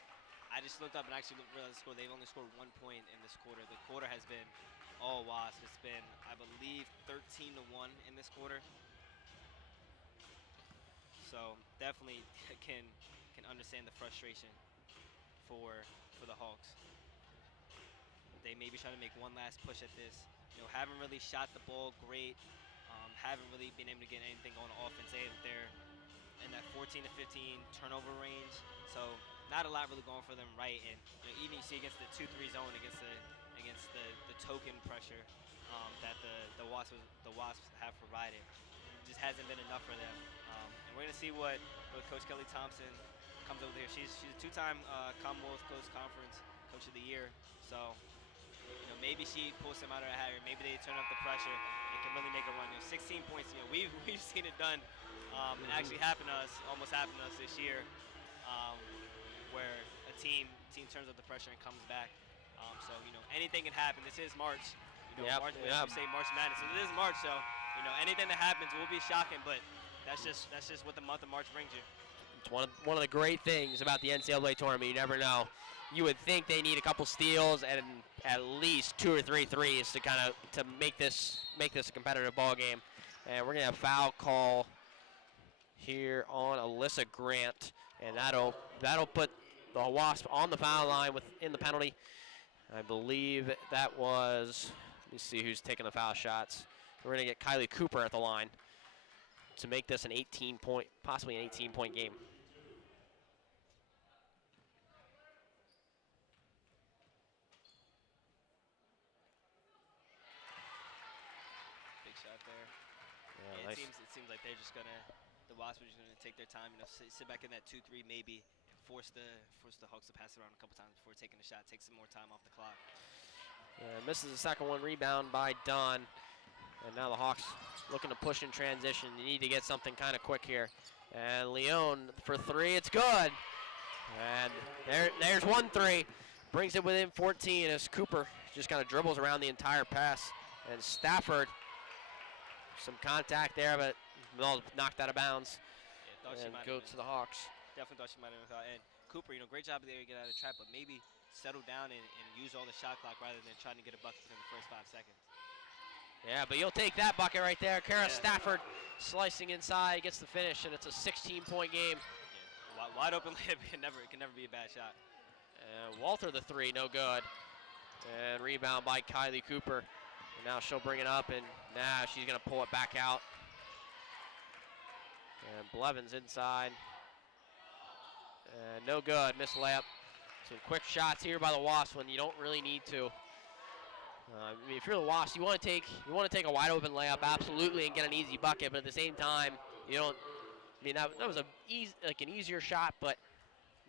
I just looked up and actually realized the score. They've only scored 1 point in this quarter. The quarter has been all Wasps. It's been, I believe, 13-1 in this quarter. So definitely can understand the frustration for the Hawks. They may be trying to make one last push at this. Haven't really shot the ball great. Haven't really been able to get anything on offense. They're in that 14 to 15 turnover range. So not a lot really going for them right. And even you see against the 2-3 zone, against the token pressure that the Wasps have provided, it just hasn't been enough for them. And we're gonna see what Coach Kelly Thompson comes over here. She's a 2-time Commonwealth Coast Conference Coach of the Year. So maybe she pulls some out of her hat, or maybe they turn up the pressure and can really make a run. 16 points. We've seen it done. It actually almost happened to us this year, where a team turns up the pressure and comes back. So anything can happen. This is March. March, we say March Madness. So it is March. So anything that happens will be shocking, but that's just what the month of March brings you. It's one of the great things about the NCAA tournament. You never know. You would think they need a couple steals and at least 2 or 3 threes to make this a competitive ball game. And we're gonna have a foul call here on Alyssa Grant. and that'll put the Wasp on the foul line within the penalty. I believe that was, let me see who's taking the foul shots. We're going to get Kylie Cooper at the line to make this an 18-point, possibly an 18-point game. Big shot there. Yeah, Yeah, nice. it seems like they're just gonna, the Wasps are just gonna take their time, sit back in that 2-3 maybe, and force the Hawks to pass it around a couple times before taking the shot, take some more time off the clock. Misses the second one, rebound by Dunn. And now the Hawks looking to push in transition. You need to get something kind of quick here. And Leone for three, it's good. And there's 1-3. Brings it within 14 as Cooper just kind of dribbles around the entire pass. And Stafford, some contact there, but knocked out of bounds. Yeah, and go to the Hawks. Definitely thought she might have been fouled. And Cooper, great job there to get out of the trap, but maybe settle down and use all the shot clock rather than trying to get a bucket within the first 5 seconds. Yeah, but you'll take that bucket right there. Kara Stafford slicing inside, gets the finish, and it's a 16-point game. Yeah. Wide open layup can never be a bad shot. Walter the three, no good. And rebound by Kylie Cooper. And now she'll bring it up, and now she's going to pull it back out. And Blevins inside. And no good, missed layup. Some quick shots here by the Wasps when you don't really need to. I mean, if you're the Wasps, you want to take a wide open layup, absolutely, and get an easy bucket. But at the same time, you don't. I mean, that was an easier shot, but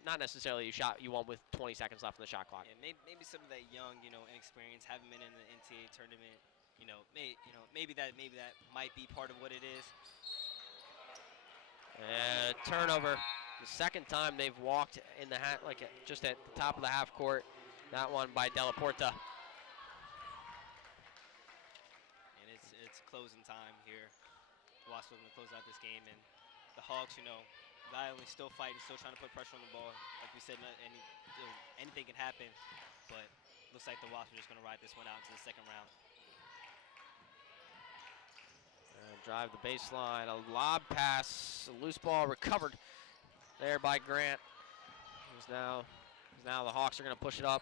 not necessarily a shot you want with 20 seconds left in the shot clock. Yeah, maybe some of that young, inexperience, haven't been in the NCAA tournament. Maybe that might be part of what it is. And turnover. The second time they've walked in the just at the top of the half court. That one by Della Porta. And it's closing time here. Wasps looking to close out this game, and the Hawks, not only still fighting, still trying to put pressure on the ball. Like we said, anything can happen, but looks like the Wasps are just going to ride this one out to the second round. Drive the baseline, a lob pass, a loose ball recovered there by Grant. Now the Hawks are going to push it up.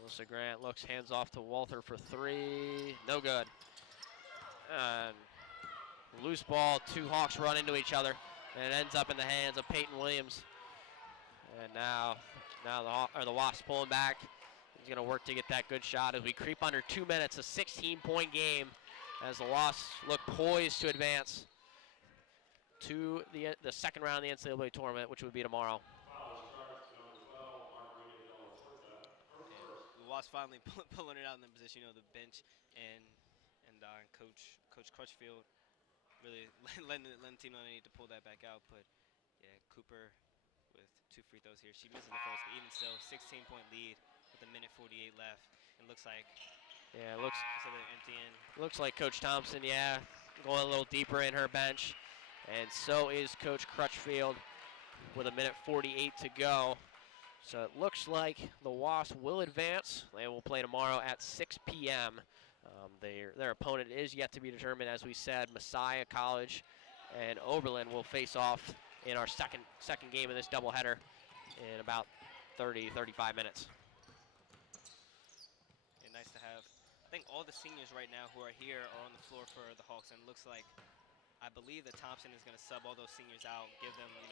Melissa Grant looks, hands off to Walter for three, no good. And loose ball, two Hawks run into each other, and it ends up in the hands of Peyton Williams. And now the Wasps pulling back. He's going to work to get that good shot as we creep under 2 minutes, a 16-point game as the Wasps look poised to advance to the second round of the NCAA tournament, which would be tomorrow. The Wasps finally pulling it out in the position, the bench, and Coach Crutchfield really letting the team know they need to pull that back out. But yeah, Cooper with 2 free throws here. She misses the first, but even still, 16-point lead with a minute 48 left. It looks like. Yeah, looks like Coach Thompson, going a little deeper in her bench. And so is Coach Crutchfield with a minute 48 to go. So it looks like the Wasps will advance. They will play tomorrow at 6 p.m. Their opponent is yet to be determined. As we said, Messiah College and Oberlin will face off in our second game of this doubleheader in about 30-35 minutes. And nice to have. I think all the seniors right now who are here are on the floor for the Hawks, and it looks like, I believe that Thompson is going to sub all those seniors out, give them, a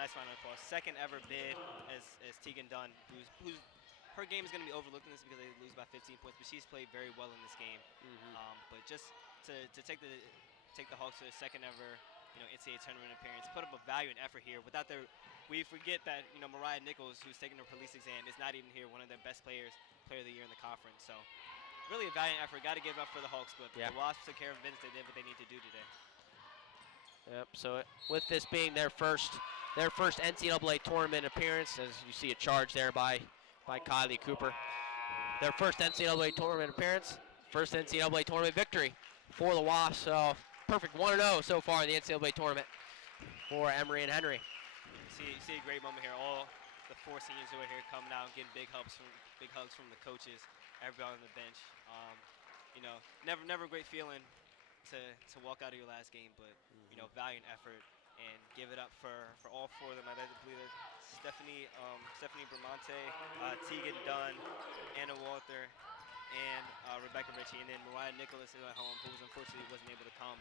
nice round of applause. Second ever bid as Tegan Dunn, who's her game is going to be overlooked in this because they lose by 15 points, but she's played very well in this game. But just to take the Hawks to their second ever, NCAA tournament appearance, put up a value and effort here. We forget that Mariah Nichols, who's taking her police exam, is not even here. One of their best player of the year in the conference. So really a valiant effort. Got to give up for the Hawks, but the Wasps took care of business. They did what they need to do today. Yep. So with this being their first NCAA tournament appearance, as you see a charge there by Kylie Cooper, their first NCAA tournament appearance, first NCAA tournament victory for the Wasps. So perfect 1-0 so far in the NCAA tournament for Emory and Henry. You see a great moment here. All the 4 seniors who are here coming out and getting big hugs from the coaches, everybody on the bench. Never a great feeling to walk out of your last game, but valiant effort and give it up for all four of them. I believe that Stephanie Bramante, Tegan Dunn, Anna Walter, and Rebecca Ritchie, and then Mariah Nicholas is at home, who unfortunately wasn't able to come.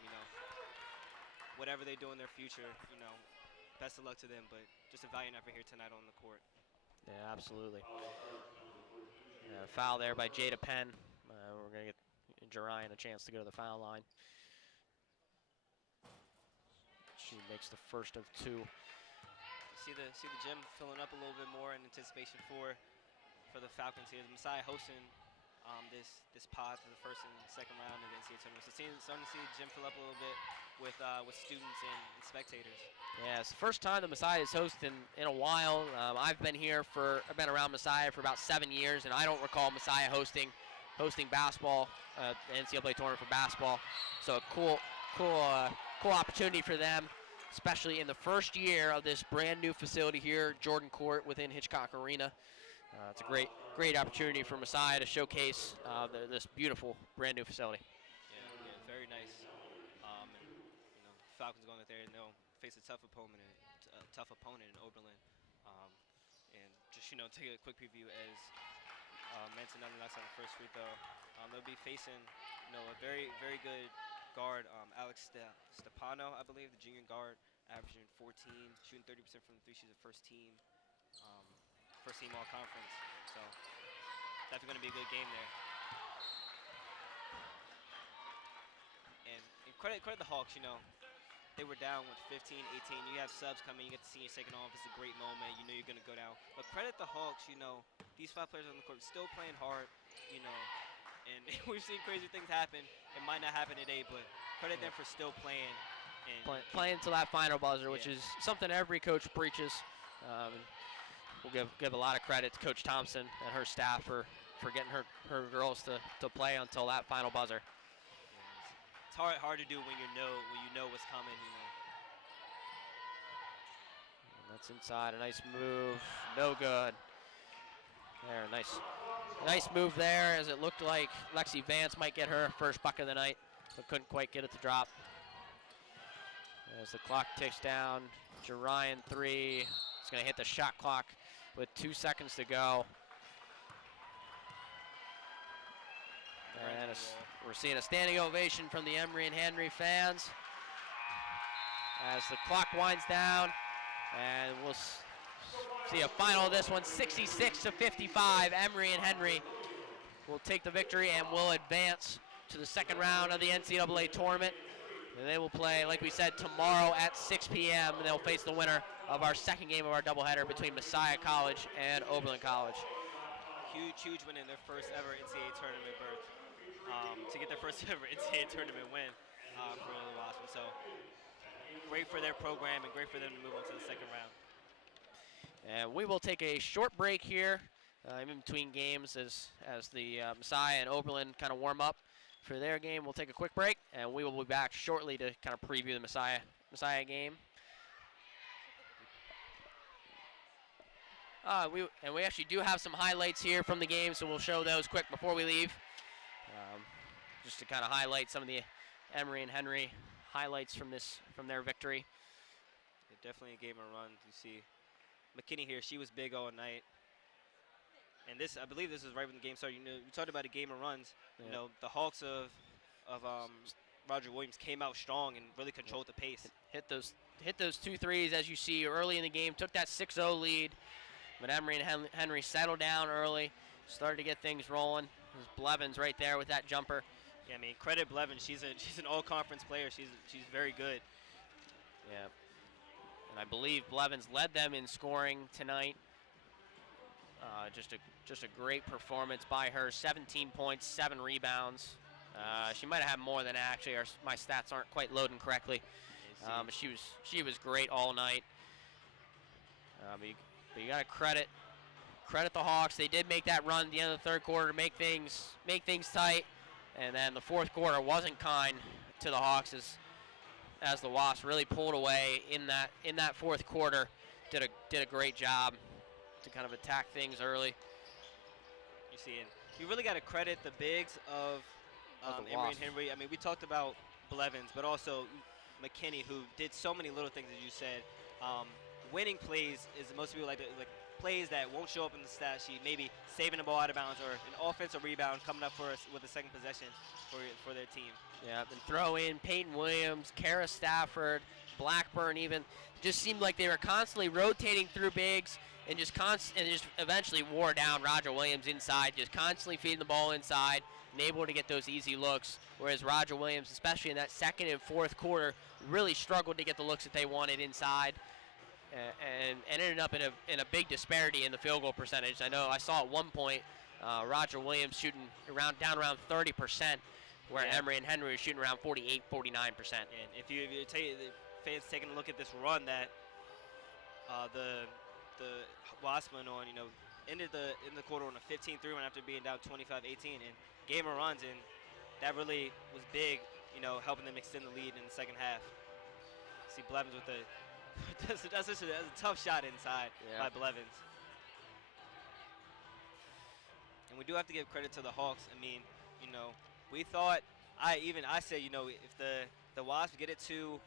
Whatever they do in their future, best of luck to them. But just a valiant effort here tonight on the court. Yeah, absolutely. Foul there by Jada Penn. We're going to get Jerian a chance to go to the foul line. She makes the first of two. See the gym filling up a little bit more in anticipation for the Falcons here. Messiah hosting this pod for the first and second round of the NCAA tournament. So starting to see the gym fill up a little bit with students and spectators. Yeah, it's the first time the Messiah is hosting in a while. I've been around Messiah for about 7 years, and I don't recall Messiah hosting basketball, the NCAA tournament for basketball. So a cool opportunity for them, especially in the first year of this brand new facility here, Jordan Court within Hitchcock Arena. It's a great opportunity for Messiah to showcase this beautiful brand new facility. Yeah, very nice. Falcons going out there and they'll face a tough opponent in Oberlin. And just take a quick preview as mentioned on the first free throw. They'll be facing a very good guard, Alex Stepano, I believe, the junior guard, averaging 14, shooting 30% from the three. She's a first team all conference. So definitely going to be a good game there. And credit the Hawks. They were down with 15, 18. You have subs coming. You get to see your second off. It's a great moment. You're going to go down. But credit the Hawks. These 5 players on the court still playing hard. And we've seen crazy things happen. It might not happen today, but credit them for still playing. And playing to that final buzzer, which is something every coach preaches. We'll give a lot of credit to Coach Thompson and her staff for getting her girls to play until that final buzzer. It's hard to do when you know what's coming. And that's inside. A nice move. No good. There, nice move there, as it looked like Lexi Vance might get her first bucket of the night, but couldn't quite get it to drop. As the clock ticks down, Jerian 3. It's going to hit the shot clock with 2 seconds to go. And we're seeing a standing ovation from the Emory and Henry fans as the clock winds down, and we'll see a final of this one, 66-55. Emory and Henry will take the victory and will advance to the second round of the NCAA tournament. And they will play, like we said, tomorrow at 6 p.m. They'll face the winner of our second game of our doubleheader between Messiah College and Oberlin College. Huge win in their first ever NCAA tournament berth. To get their first ever NCAA tournament win for the Wasps. So great for their program and great for them to move on to the second round. And we will take a short break here in between games as the Messiah and Oberlin kind of warm up for their game. We'll take a quick break, and we will be back shortly to kind of preview the Messiah game. We actually do have some highlights here from the game, so we'll show those quick before we leave. Just to kind of highlight some of the Emory and Henry highlights from their victory. Yeah, definitely a game of runs. You see McKinney here, she was big all night. And this, I believe this is right when the game started. We talked about a game of runs. Yeah. The Hawks of Roger Williams came out strong and really controlled the pace. Hit those 2 threes, as you see, early in the game. Took that 6-0 lead. But Emory and Henry settled down early, started to get things rolling. There's Blevins right there with that jumper. Yeah, I mean, credit Blevins. She's an all-conference player. She's very good. Yeah. And I believe Blevins led them in scoring tonight. Just a great performance by her. 17 points, 7 rebounds. She might have had more than that, actually. My stats aren't quite loading correctly. But she was great all night. But you got to credit the Hawks. They did make that run at the end of the third quarter to make things tight, and then the fourth quarter wasn't kind to the Hawks as the Wasps really pulled away in that fourth quarter. Did a great job to kind of attack things early. You see it. You really got to credit the bigs of Emory and Henry. I mean, we talked about Blevins, but also McKinney, who did so many little things, as you said. Winning plays is most people like plays that won't show up in the stat sheet, maybe saving the ball out of bounds or an offensive rebound coming up for us with a second possession for their team. Yeah, and throw in Peyton Williams, Kara Stafford, Blackburn even. Just seemed like they were constantly rotating through bigs and just eventually wore down Roger Williams inside, just constantly feeding the ball inside and able to get those easy looks, whereas Roger Williams, especially in that second and fourth quarter, really struggled to get the looks that they wanted inside. And ended up in a big disparity in the field goal percentage. I know I saw at one point Roger Williams shooting down around 30%, where Emory and Henry were shooting around 48, 49%. And if you take the fans taking a look at this run that the Wasps went on, ended in the quarter on a 15-3 run after being down 25-18 and gave them runs, and that really was big, helping them extend the lead in the second half. See Blevins with that's a tough shot inside by Blevins. And we do have to give credit to the Hawks. I mean, we thought, I said, if the Wasps get it to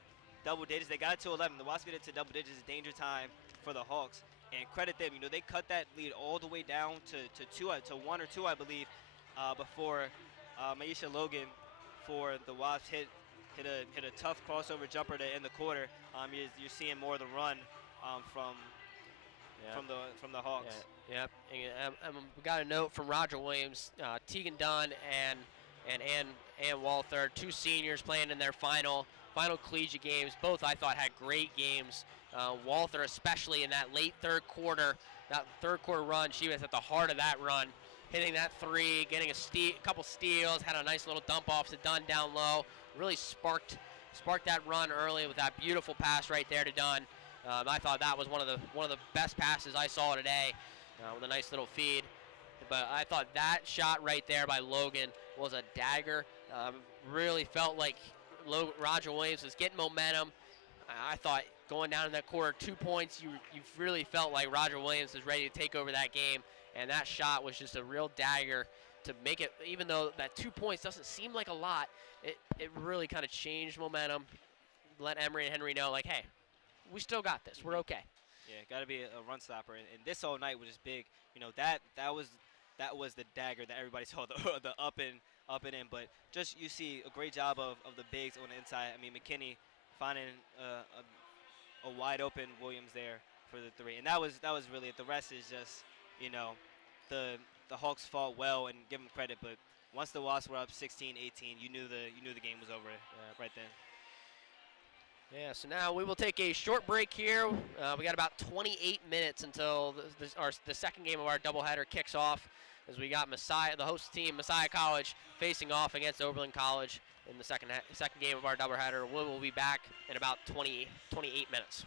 double digits, they got it to 11. The Wasps get it to double digits, it's danger time for the Hawks. And credit them, they cut that lead all the way down to 1 or 2, I believe, before Maisha Logan for the Wasps hit a tough crossover jumper to end the quarter. You're seeing more of the run from the Hawks. Yeah. Yep. And we got a note from Roger Williams, Tegan Dunn and Ann Walther, two seniors playing in their final collegiate games. Both I thought had great games. Walther especially in that late third quarter run, she was at the heart of that run, hitting that three, getting a couple steals, had a nice little dump off to Dunn down low. Really sparked that run early with that beautiful pass right there to Dunn. I thought that was one of the best passes I saw today, with a nice little feed. But I thought that shot right there by Logan was a dagger. Really felt like Roger Williams was getting momentum. I thought going down in that quarter, 2 points, you really felt like Roger Williams was ready to take over that game. And that shot was just a real dagger to make it, even though that 2 points doesn't seem like a lot, it really kind of changed momentum, let Emory and Henry know, like, hey, we still got this. We're okay. Yeah, got to be a run stopper. And this all night was just big. That was the dagger that everybody saw, the up and in. But just you see a great job of the bigs on the inside. I mean, McKinney finding a wide open Williams there for the three. And that was really it. The rest is just, the Hawks fought well and give them credit, but once the Wasps were up 16-18, you knew the game was over right then. Yeah, so now we will take a short break here. We got about 28 minutes until the second game of our doubleheader kicks off, as we got the host team, Messiah College, facing off against Oberlin College in the second game of our doubleheader. We will be back in about 28 minutes.